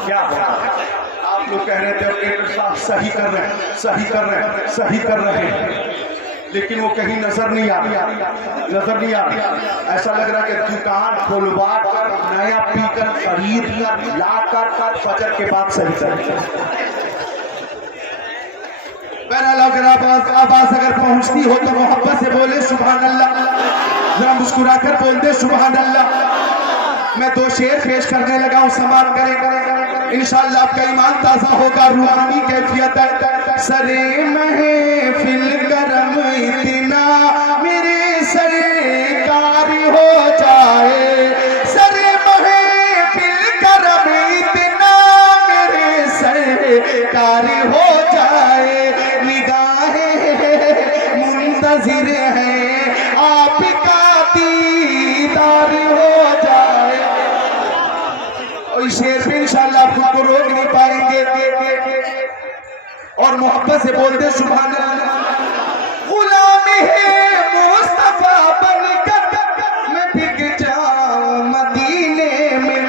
क्या होगा। आप लोग कह रहे थे अपने साथ सही कर रहे हैं, सही कर रहे हैं, सही कर रहे हैं, लेकिन वो कहीं नजर नहीं आ रहा, नजर नहीं आ रहा। ऐसा लग रहा है कि दुकान खुलवा कर नया पीकर खरीद कर ला कर फजर के बाद सही कर। अगर आवाज अगर पहुंचती हो तो मोहब्बत से बोले सुभान अल्लाह, जरा मुस्कुराकर बोल दे सुभान अल्लाह। मैं 2 शेर पेश करने लगा हूं, समाप्त करें इंशाअल्लाह। आपका ईमान ताजा होगा, रूहानी कैफियत है। सरे महफिल करम इतना मेरे सरकार हो जाए, सरे महफिल करम इतना मेरे सरकार हो जाए, मुंतजिर है आपका दीदार हो जाए। और शेर पे इंशाअल्लाह आपको को रोक नहीं पाएंगे। और मोहब्बत से बोलते सुभान अल्लाह। गुलाम है मुस्तफा बनकर मैं बिक जाऊं मदीने में।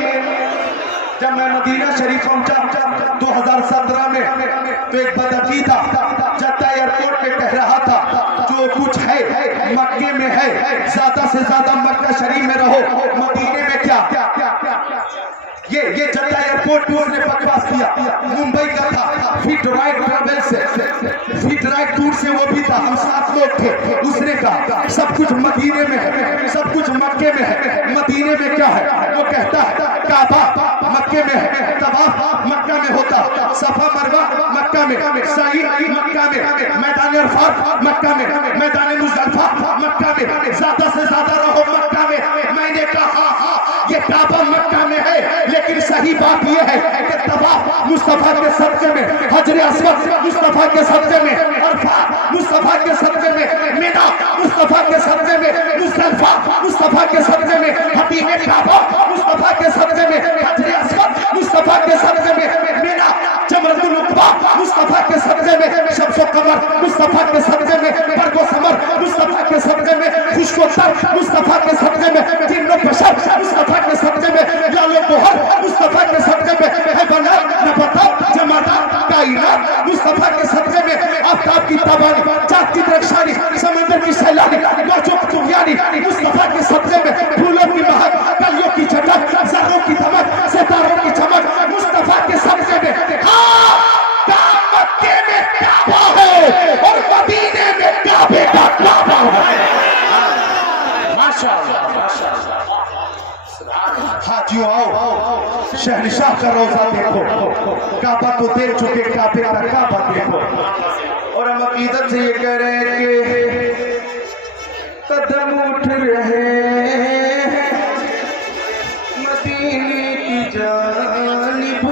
जब मैं मदीना शरीफ पहुंचा 2017 में, तो एक बदकी था जद्दा एयरपोर्ट पे कह रहा था जो कुछ है मक्के में है, ज्यादा से ज्यादा मक्का शरीफ में रहो, मदीने में क्या। ये जद्दा एयरपोर्ट पे उसने बकवास किया। मुंबई का था, फिट राइट ट्रैवल से, फिट राइट टूर से वो भी था, हम 7 लोग थे। दूसरे का सब कुछ मदीने में है, सब कुछ मक्के में है, मदीने में क्या है। वो कहता है काबा मक्के में है, तवाफ मक्का में होता, सफा मरवा मक्का में, सही मक्का में, मैदान अरफात मक्का में, मैदान मुज़दलिफा मक्का में, ज्यादा से ज्यादा रहो मक्का में। मैंने कहा ये काबा मक्का में है, लेकिन सही बात यह है कि तवाफ मुस्तफा के सब्जे में, हजर अस्वद मुस्तफा के सब्जे में, अरफात मुस्तफा के सब्जे में, मिना मुस्तफा के सब्जे में, मुज़दलिफा मुस्तफा के सब्जे में, हतीम काबा मुस्तफा के सब्जे में, हजर अस्वद मुस्तफा के सब्जे में, मिना जमरतुल उक़बा मुस्तफा के सब्जे में, शम्सो कमर मुस्तफा के सब्जे में, बरगो समर मुस्तफा के सब्जे में, खुशको तर मुस्तफा के सब्जे में, जिन्नो बशर मुस्तफा के सब्जे में, लालो मोहर मुस्तफा के सब्जे में, है बना नबता जमाता कायनात मुस्तफा के सब्जे में, आफ्ताब की ताबानी चाँद की दरख्शानी समंदर की सैलानी मौजों की तुग़यानी मुस्तफा के सब्जे में, फूलों की महक कलियों की चटक ज़र्रों की धमक सितारों की चमक मुस्तफा के सब्जे में। मक्के में काबा है और मदीने में काबे का काबा है। माशाअल्लाह, माशाअल्लाह। हाजियों आओ, शहंशाह का रोजा देखो, काबा को देख चुके काबे का काबा देखो। और हम अकीदत से ये कह रहे हैं कि कदम उठ रहे हैं मदीने की जानिब,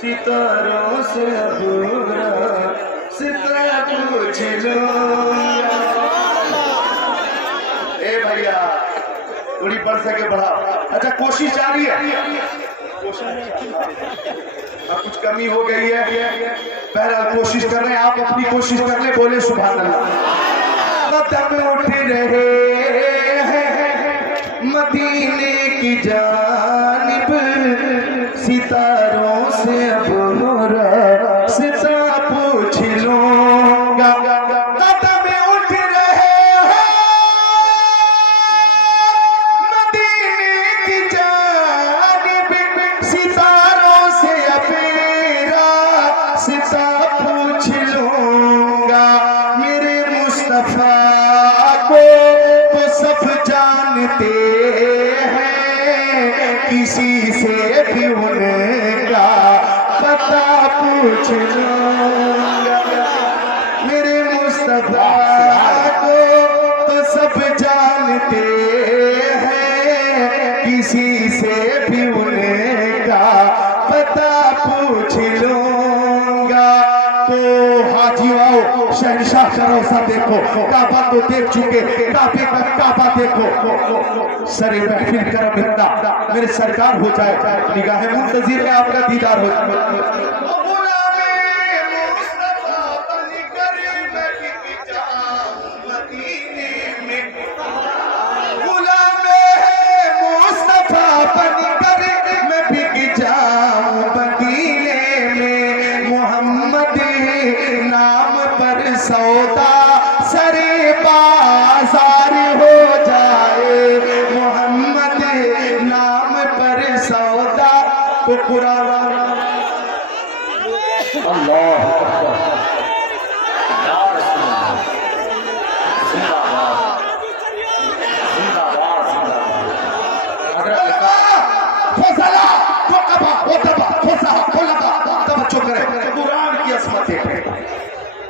सितारों से अब सितारा पूछ लो। ए भैया थोड़ी बढ़ सके बढ़ा। अच्छा कोशिश जारी है, अब कुछ कमी हो गई है, बहरहाल कोशिश कर रहे हैं, आप अपनी कोशिश कर ले, बोले सुभान अल्लाह। कदम उठ रहे हैं मदीने की जानिब, सितारों से अब सिता पूछ लूंगा। कदम उठ रहे हैं मदीने की जानिब, सितारों से अब सिता पूछ लूंगा। मेरे मुस्तफा को तो सब जानते हैं, किसी से भी उनका पता पूछ लूंगा। मेरे मुस्तफा को तो सब जानते हैं, किसी से भी उनका पता पूछ लूंगा। तो हाजियों आओ, शहनशाह का रोजा देखो, काबा तो देख चुके, काबे का काबा देखो, सरे महफिल करम इतना मेरे सरकार हो जाए, निगाह मुंतजिर में आपका दीदार हो जाए। सौदा सरे बाजार हो जाए, मोहम्मद नाम पर सौदा तो कुरान अल्लाह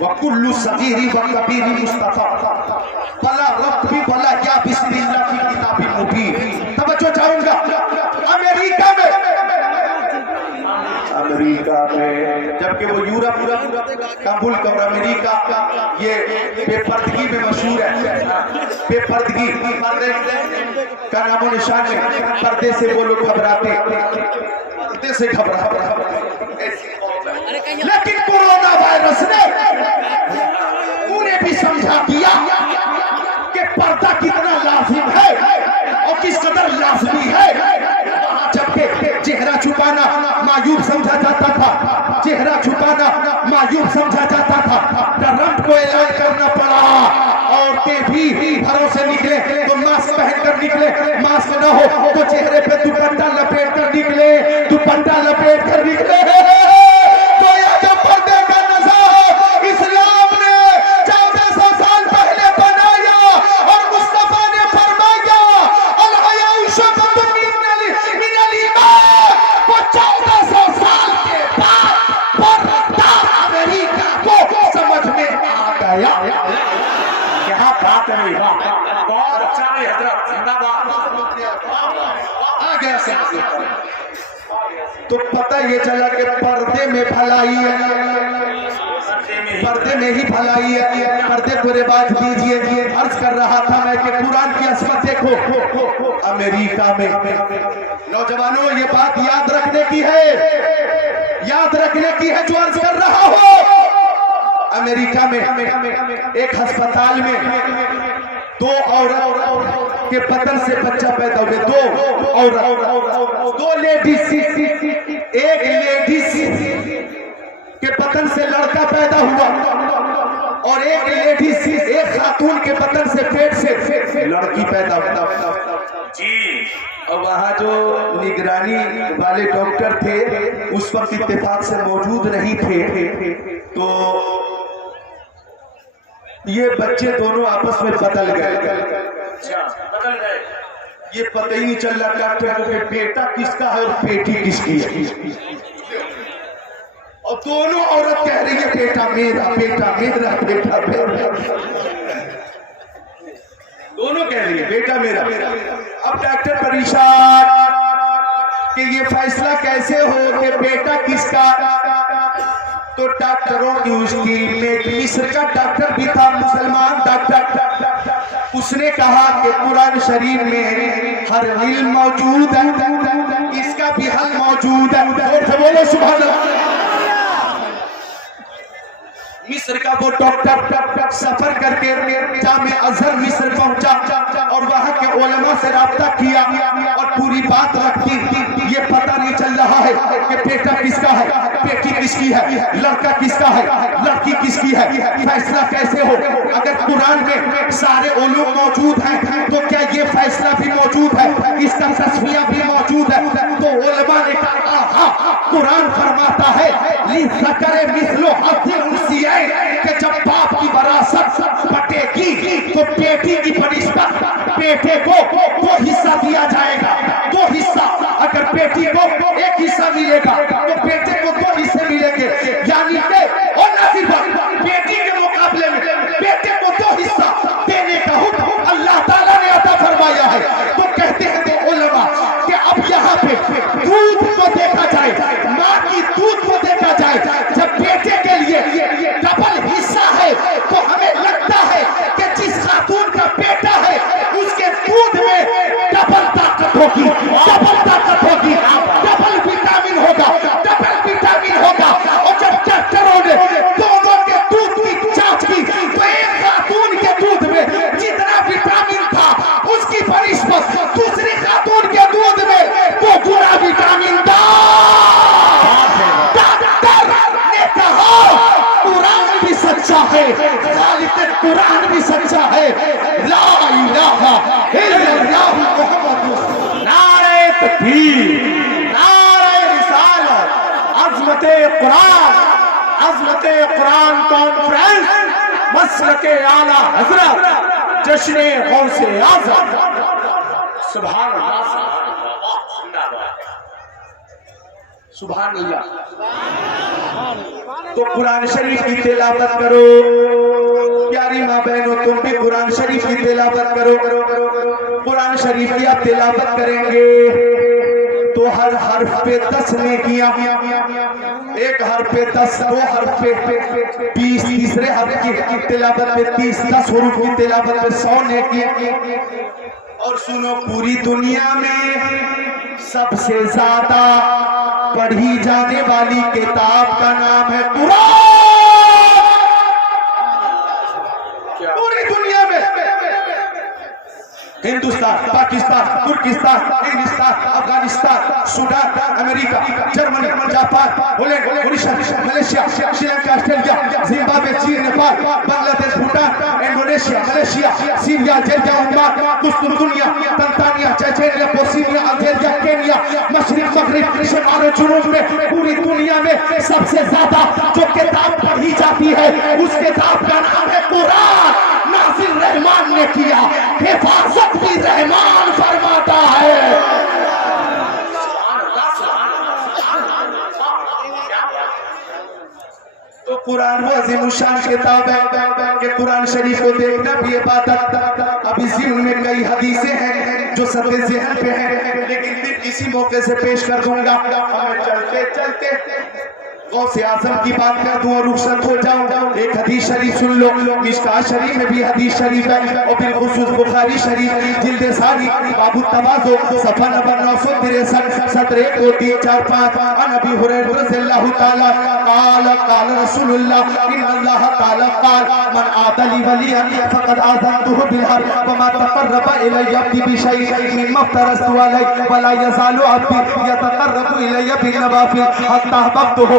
वकुल्लु सगीरी व कबीरी मुस्तफा बला रब्बी बला या बिस्मिल्लाह की किताबी मुबीन। तवज्जो चाहूंगा, अमेरिका में जबकि वो यूरोप काबुल का और अमेरिका ये बेपर्दगी में मशहूर है, बेपर्दगी का नामो निशान है, पर्दे से वो लोग घबराते, पर्दे से घबरा। लेकिन कोरोना वायरस ने उन्हें भी समझा दिया कि पर्दा कितना लाजिम है और किस कदर लाजमी है। जबकि चेहरा छुपाना मायूब समझा जाता था, चेहरा छुपाना मायूब समझा जाता था, ट्रंप को ऐलान करना पड़ा। औरतें भी घरों से निकले तो मास्क पहनकर निकले, मास्क न हो तो चेहरे पे दुपट्टा लपेट कर निकले, दुपट्टा लपेट कर निकले। बहुत अच्छा है हजरत, जिंदाबाद। तो पता ये चला कि पर्दे में भलाई है, पर्दे में ही भलाई है, पर्दे को रिवाज दीजिए। अर्ज कर रहा था मैं कि कुरान की असमत देखो। अमेरिका में नौजवानों ये बात याद रखने की है, याद रखने की है जो अर्ज कर रहा हो। अमेरिका में एक अस्पताल में दो औरत के बदन से बच्चा पैदा हुए, दो लेडीज, एक लेडीज के बदन से लड़का पैदा हुआ और एक लेडीज, एक खातून के बदन से पेट से लड़की पैदा हुआ जी। और वहाँ जो निगरानी वाले डॉक्टर थे उस वक्त इत्तेफाक से मौजूद नहीं थे, तो ये बच्चे दोनों आपस में बदल गए। ये पता ही नहीं चल रहा डॉक्टर को कि बेटा किसका है और बेटी किसकी है। और दोनों औरत कह रही है बेटा मेरा, बेटा मेरा, बेटा मेरा। दोनों कह रही है बेटा मेरा। अब डॉक्टर परेशान कि ये फैसला कैसे हो कि बेटा किसका। तो डॉक्टरों की उस टीम में मिस्र का डॉक्टर भी था, मुसलमान डॉक्टर। उसने कहा कि कुरान शरीफ में हर इल्म मौजूद है, इसका भी हल मौजूद है। बोलो सुभान अल्लाह। मिस्र का वो डॉक्टर सफर करके जामे अजहर मिस्र पहुंचा और वहां के उलमा से राब्ता किया और पूरी बात रखी। ये पता नहीं चल रहा है कि बेटा किसका है, बेटी किसकी है, लड़का किसका है, लड़की किसकी है। फैसला कैसे हो? अगर कुरान में सारे उलूम मौजूद हैं तो क्या ये फैसला भी मौजूद है, इसका तस्वीर भी मौजूद है? तो उलमा ने कहा कुरान फरमाता है कि जब बाप की वरासत बटेगी तो बेटी की बनिस्बत बेटे को 2 हिस्सा दिया जाएगा, 2 हिस्सा। अगर बेटी को 1 हिस्सा मिलेगा तो बेटे को 2 हिस्से मिलेंगे, यानी कि और नसीब बेटी के मुकाबले में बेटे को 2 हिस्सा देने का हुक्म अल्लाह ताला ने अता फरमाया है। तो कहते हैं तो उलमा कि अब यहाँ पे दूध को देखा जाए, माँ की दूध को देखा जाए। जब बेटे के लिए डबल हिस्सा है होगी, डबल ताकत होगी, डबल विटामिन होगा, डबल विटामिन होगा। और जब डॉक्टरों ने दोनों के दूध की जांच की तो एक खातून के दूध में जितना विटामिन था उसकी बनिस्बत दूसरी खातून के दूध में 2 गुना विटामिन था। डॉक्टर ने कहा कुरान भी सच्चा है, खालिक कुरान भी सच्चा है। ला इलाहा इल्लल्लाह मुहम्मद रसूलुल्लाह। नारे तकबीर, नारे रिसालत, अज़मते कुरान कॉन्फ्रेंस, मसलके आला हजरत, जश्ने गौसे आज़म। सुभान अल्लाह, सुभान अल्लाह। तो कुरान शरीफ की तिलावत करो प्यारी माँ बहनों, तुम भी कुरान शरीफ की तिलावत करो। कुरान शरीफ की आप तिलावत करेंगे तो हर हर्फ पे 10 नेकियां, एक हर्फ पे 10, 2 हर्फ पे 20, तीसरे हर्फ की तिलावत पे 30, 10 हुरूफ की तिलावत पे 100 नेकियां। और सुनो, पूरी दुनिया में सबसे ज्यादा पढ़ी जाने वाली किताब का नाम है कुरान। पूरी दुनिया में हिंदुस्तान, पाकिस्तान, तुर्किस्तान, इंग्लिस्तान, Afghanistan, Sudan, America, Germany, Japan, Poland, Odisha, Malaysia, Sri Lanka, Australia, Zimbabwe, चीन, Nepal, Bangladesh, Bhutan, Indonesia, Malaysia, Syria, Georgia, Oman, कुस्तुर दुनिया, Tanzania, Chechnya, Bosnia, Algeria, Kenya, मशरिक, मगरिब, शुमाल और जुनूब में पूरी दुनिया में सबसे ज्यादा जो किताब पढ़ी जाती है उस किताब का नाम है कुरान। नाज़िल रहमान ने किया, हिफाजत भी रहमान फरमाता है। तो कुरान वो अज़ीमुशान किताब है कि कुरान शरीफ को देखना भी इबादत। अभी ज़िम्न में कई हदीसें हैं जो सत्य ज़हन पे हैं, लेकिन मैं इसी मौके से पेश कर दूंगा। हमें चलते चलते गौसे आज़म की बात कर दूं और रुखसत हो जाऊं। एक हदीस शरीफ सुन लो, मिशकात शरीफ में भी हदीस शरीफ है और बिलखुसूस बुखारी शरीफ जिल्द सारी बाबू तवाज़ो सफ़ा नंबर 963 सत्र 1 2 3 4 5 अन अबी हुरैरा रज़ियल्लाहु ताला क़ाल क़ाल रसूलुल्लाह इन्नल्लाह ताला क़ाल मन आदली वलियन फ़क़द आज़नतुहु बिल हर्ब व मा तक़र्रबा इलैया अब्दी बिशैइन मिम्मा फ़तरस्तु अलैहि व ला यज़ालु अब्दी यतक़र्रबु इलैया बिन नवाफ़िल हत्ता अहबब्तुहु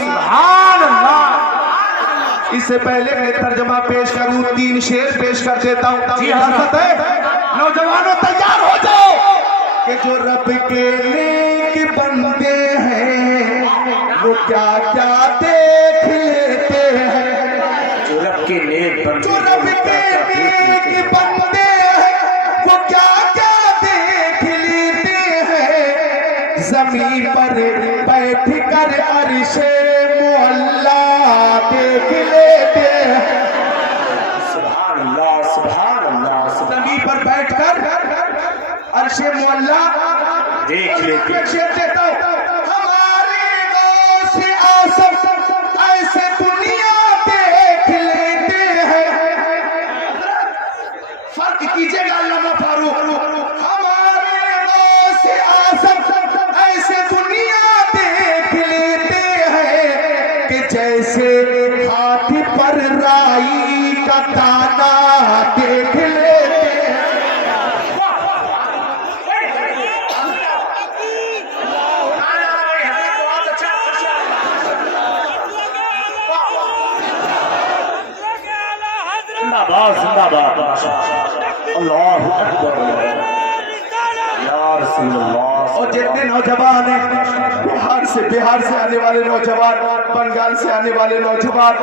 सुभान अल्लाह। इससे पहले मैं तर्जमा पेश करूं, 3 शेर पेश कर देता हूं। इजाजत है? नौजवानों तैयार हो जाओ कि जो रब के नेक बंदे हैं वो क्या क्या देख लेते हैं। जो रब के नेक जो रब के नेक बंदे हैं वो क्या क्या देख लेते हैं। जमीन पर बैठ कर अर्शे मुअल्ला देख लेते हैं। सुभान अल्लाह, सुभान अल्लाह। जमीन पर बैठकर अर्शे मुअल्ला देख लेते हैं। शेर देता हूं, हमारे गौसे आज़म ऐसे दुनिया देख लेते हैं। फर्क कीजिएगा अल्लामा फारूक। हमारे गौसे आज़म ऐसे दुनिया देख लेते हैं कि जैसे हाथी पर राई का दाना देख लेते हैं। जिंदाबाद, जिंदाबाद। अल्लाहु अकबर। या रसूलुल्लाह। और जितने नौजवान हैं, बिहार से आने वाले नौजवान, बंगाल से आने वाले नौजवान,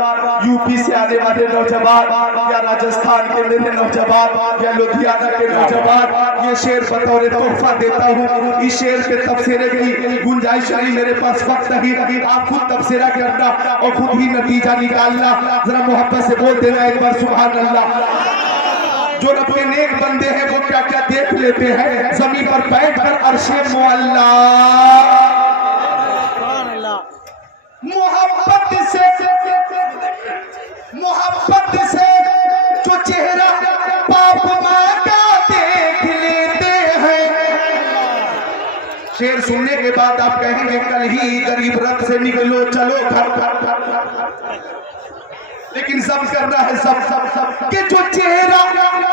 यूपी से आने वाले नौजवान, या राजस्थान के मेरे नौजवान, या लुधियाना के नौजवान, ये शेर बतौर तोहफा देता हूँ। इस शेर पे तबसरे की गुंजाइश नहीं, मेरे पास वक्त नहीं, आप खुद तबसरा करना और खुद ही नतीजा निकालना। जरा मोहब्बत से बोल देना एक बार सुभान अल्लाह। जो रब के नेक बंदे हैं वो क्या क्या देख लेते हैं जमीन पर बैठकर अर्शे मुअल्ला। मोहब्बत से जो चेहरा बाप माँ का देख लेते हैं। शेर सुनने के बाद आप कहेंगे कल ही गरीब रथ से निकलो चलो घर, लेकिन सब करना है सब कि जो चेहरा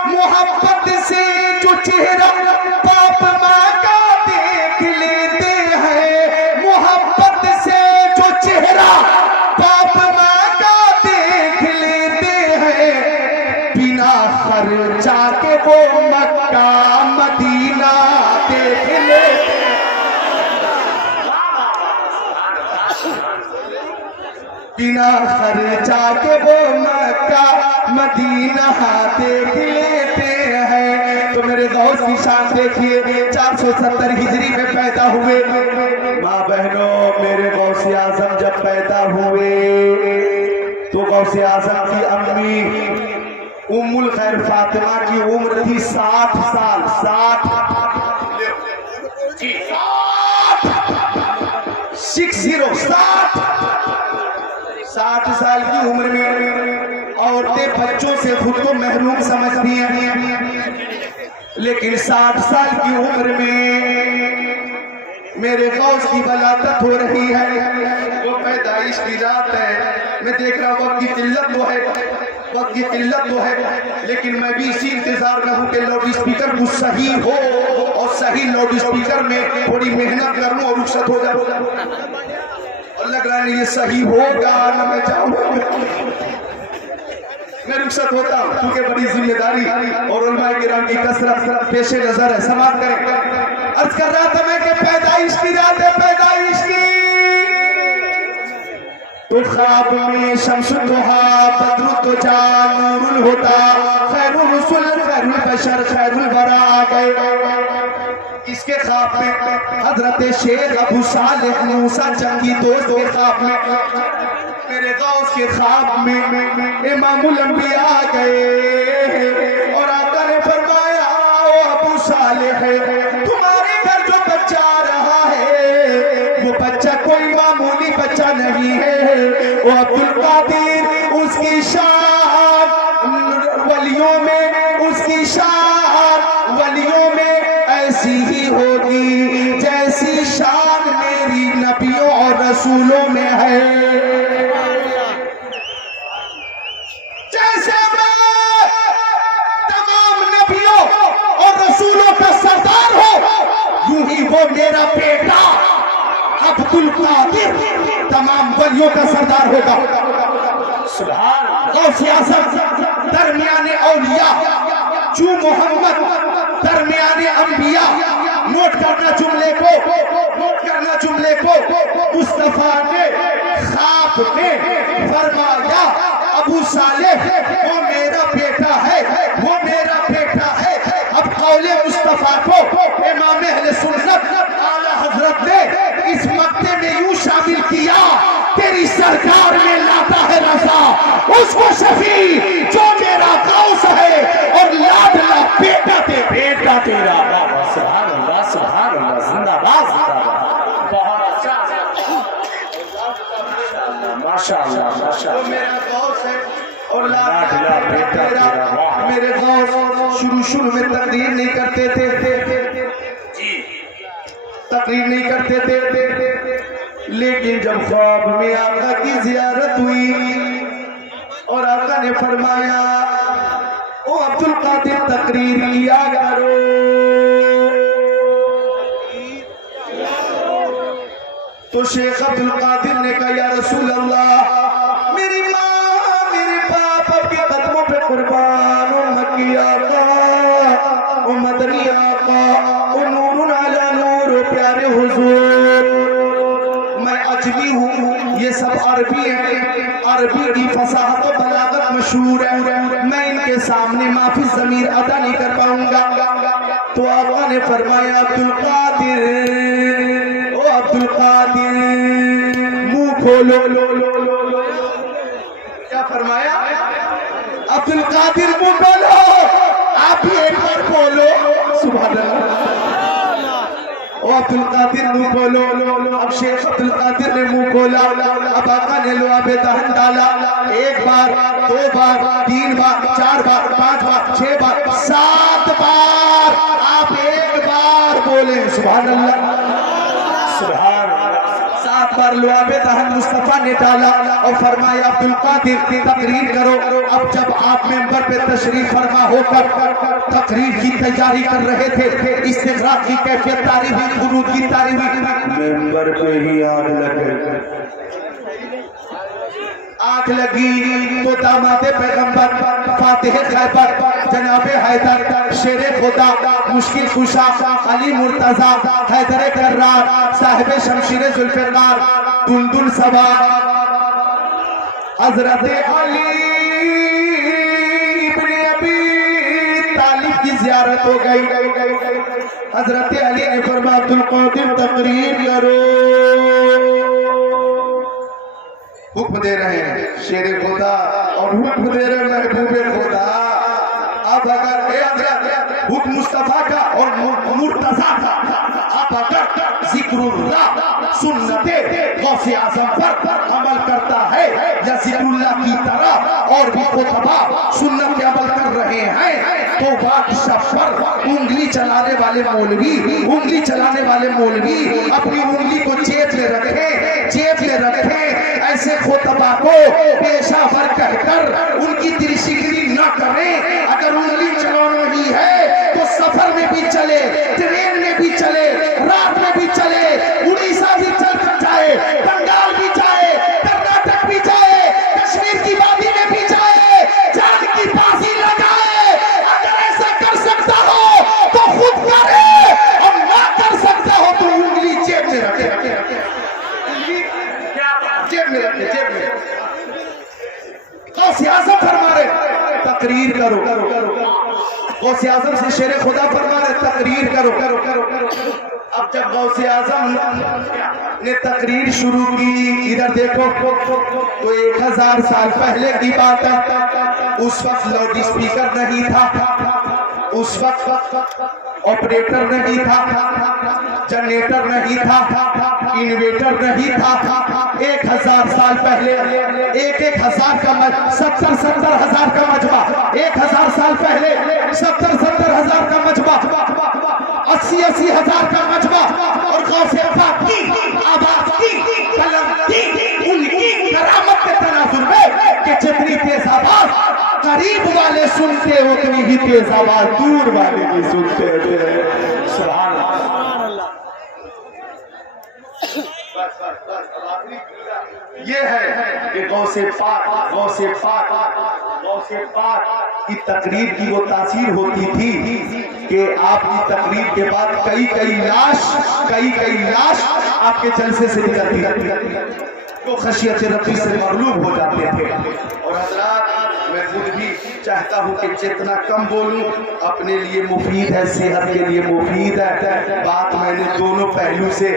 मोहब्बत से जो चेहरा बाप माँ का देख लेते हैं। मोहब्बत से जो चेहरा बाप माँ का देख लेते हैं। बिना खर्चा के वो मक्का मदीना देख लेते हैं। बिना खर्चा के वो मक्का मदीना देख लेते हैं। तो मेरे गौस की शान देखिए, 470 हिजरी में पैदा हुए। माँ बहनों, मेरे गौस आजम जब पैदा हुए तो गौस आजम की अम्मी उम्मुल खैर फातिमा की उम्र थी 60 साल। 60 साल की उम्र में औरतें बच्चों से खुद को महरूम समझती हैं, लेकिन 60 साल की उम्र में मेरे गौस की वलादत हो रही है। वो पैदाइश की रात है। मैं देख रहा हूँ वक्त की किल्लत तो है, लेकिन मैं भी इसी इंतजार में हूँ कि लाउड स्पीकर कुछ सही हो और सही लाउड स्पीकर में थोड़ी मेहनत करूँ और रुखसत हो जाऊँ। लग रहा है ये सही होगा ना, मैं चाहूंगा मैं रुखसत होता हूँ क्योंकि बड़ी जिम्मेदारी और उलमाए किराम की कसरत पेशे नजर है। समाप्त करें। अर्ज कर रहा था मैं कि पैदाइश की रात है, पैदाइश की तो ख्वाब में शम्स दुहा बद्र तुजा नूरुल हुदा खैरुल रसूल खैरुल बशर खैरुल वरा आ गए। इसके ख्वाब में हजरत शेख अबू सालेह मूसा जंगी दोस्त के ख्वाब में, मेरे गौस के ख्वाब में इमामुल अंबिया आ गए और आका ने फरमाया ओ अबू सालेह, तुम्हारे घर जो बच्चा आ रहा है वो बच्चा कोई मामूली बच्चा नहीं है। वो अब्दुल कादिर उसकी शान वलियों में, उसकी शान वलियों में ऐसी ही होगी जैसी शान मेरी नबियों और रसूलों में है। जैसे मैं तमाम नबियों और रसूलों का सरदार हो, यूं ही वो मेरा बेटा अब्दुल कादिर तमाम वलियों का सरदार होगा। गौसे आज़म दरमियाने औलिया जू मोहम्मद दरमियाने अंबिया। नोट करना जुमले को, नोट करना जुमले को। मुस्तफा ने ख्वाब में फरमाया अबू सालेह वो मेरा बेटा है, वो मेरा बेटा है। अब कौले मुस्तफा को इमाम अहले सुन्नत आला हजरत ने इस मक्ते में यूं शामिल किया, तेरी सरकार में लाता है रजा उसको शफी जो मेरा गौस है और लाडला बेटा तेरा। सुभान अल्लाह, सुभान अल्लाह, जिंदाबाद जिंदाबाद। बहुत अच्छा, माशाअल्लाह माशाअल्लाह। मेरा गौस है और लाडला बेटा तेरा। मेरे गौस शुरू में तकरीर नहीं करते थे, तकरीर नहीं करते थे, लेकिन जब ख्वाब में आका की जियारत हुई और आका ने फरमाया ओ अब्दुल कादिर तकरीर किया करो, तो शेख अब्दुल कादिर ने कहा या रसूल अल्लाह, मेरी माँ मेरे बाप के कदमों पे कुर्बान, ओ मक्की आका, ओ मदनी आका, ओ नूरुन अला के सामने माफी ज़मीर अदा नहीं कर पाऊंगा। तो आका ने फरमाया अब्दुल कादिर, ओ अब्दुल कादिर मुंह खोलो। क्या फरमाया? अब्दुल कादिर मुंह खोलो। आप भी एक बार बोलो सुभान अल्लाह। ओ अब्दुल कादिर मुंह खोलो। अब शेख अब्दुल कादिर ने मुंह खोला। अब आका ने लुआबे दहन डाला। एक बार, दो बार, तीन बार, चार बार, पांच बार, छह बार, 7 बार। आप एक बार बोले सुभान अल्लाह। सुभान अल्लाह। 7 बार लुआबे दहन मुस्तफा ने डाला और फरमाया अब्दुल कादिर तकरीर करो। अब जब आप मेंबर पे तशरीफ फरमा होकर तकरीर की तैयारी कर रहे थे, इस्तिग़राक़ की कैफियत तारी हुई, खुरूज की तारी हुई, मेंबर पे ही आग लगी तो दामादे पैगंबर फातिह खैबर जनाबे हैदर शेरे खुदा मुश्किल कुशा अली मुर्तजा हैदर कर्रार साहिब शमशीर जुल्फ़िकार दुलदुल सबा हजरत अली इब्ने अबी तालिब की ज़ियारत हो गई। हजरत अली ने फरमाया अब्दुल कादिर तकरीर करो। हुक्म दे रहे हैं शेरे खुदा और हुक्म दे रहे हैं महबूबे खुदा। अब अगर हुक्म मुस्तफा का और मुर्तजा का, अब अगर जिक्रुल्लाह सुन्नते गौसे आज़म पर अमल करता है या जिक्रुल्लाह की तरह और भी खुतबा सुन्नत पे अमल कर रहे हैं, तो बादशाह पर उंगली चलाने वाले मौलवी अपनी उंगली को जेब में रखे। ऐसे खुतबा को पेशावर कहकर उनकी तिरछिगिरी न करें। अगर उंगली चलाना ही है तो सफर में भी चले, ट्रेन में भी चले, रात में भी चले, उड़ीसा भी चल जाए, बंगाल भी जाए, कर्नाटक भी जाए, कश्मीर की वादी में भी जाए, जान की फांसी लगाए। अगर ऐसा कर सकता हो तो खुद करे और ना कर सकता हो तो उंगली जेब में रखे। जेब में गौसे आज़म फरमा रहे तकरीर करो। गौसे आज़म से शेरे खुदा फरमा रहे तकरीर करो। अब जब गौसे आज़म ने तकरीर शुरू की, इधर देखो तो 1000 साल पहले की बात है। उस वक्त लाउड स्पीकर नहीं था, उस वक्त ऑपरेटर नहीं था, जनरेटर नहीं था, इन्वेटर नहीं था। 1000 साल पहले 1000 का 70 हजार का मजबा, 1000 साल पहले 70 हजार का मजबा, 80 हजार का मजबा और गौसे पाक की आवाज की कलम की उनकी करामत के तनाजुर में कि जितनी तेज आवाज करीब वाले सुनते उतनी ही तेज आवाज दूर वाले भी सुनते थे। सुभान अल्लाह। ये है कि गौसे पाक की तकरीर की वो तासीर होती थी कि आपकी तकरीर के बाद कई लाश आपके जलसे से निकलती थी, तो खशियत रब्बी से मगलूब हो जाते थे। और हज़रात मैं खुद भी चाहता हूँ कि जितना कम बोलूँ अपने लिए मुफीद है, सेहत के लिए मुफीद है। बात मैंने दोनों पहलू से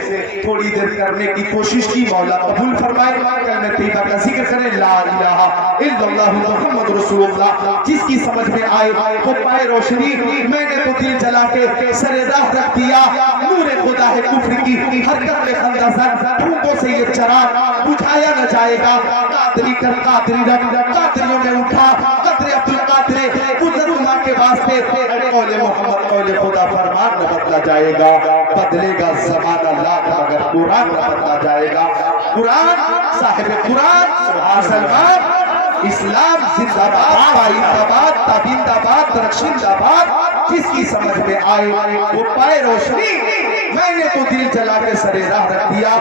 थोड़ी देर करने की कोशिश की। मौला कबूल फरमाए। कलमे तैयबा का जिक्र करें, ला इलाहा इल्लल्लाह मुहम्मद रसूलुल्लाह। जिसकी समझ में आए वो पाए रोशनी। मैंने तो दिल जला के सरे राह रख दिया। नूरे खुदा है कुफ्र की हरकत में खंदासर, धूपों से ये चराग बुझाया न जाएगा। कादरी कर कादरी रब, कादरियों में उठा कदरे अब्दुल कादरे गुजरुल्लाह के वास्ते। कौले मोहम्मद कौले खुदा फरमान न बदला जाएगा, बदलेगा ज़माना लाख मगर कुरान न बदला जाएगा। कुरान साहिब कुरान मुसलमान इस्लाम जिंदाबाद, पाइंदाबाद, ताबिंदाबाद, दरख्शिंदाबाद। जिसकी समझ में आए वो पाए रोशनी। मैंने तो दिल जला के सरे राह रख दिया।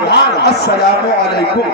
अस्सलामु अलैकुम।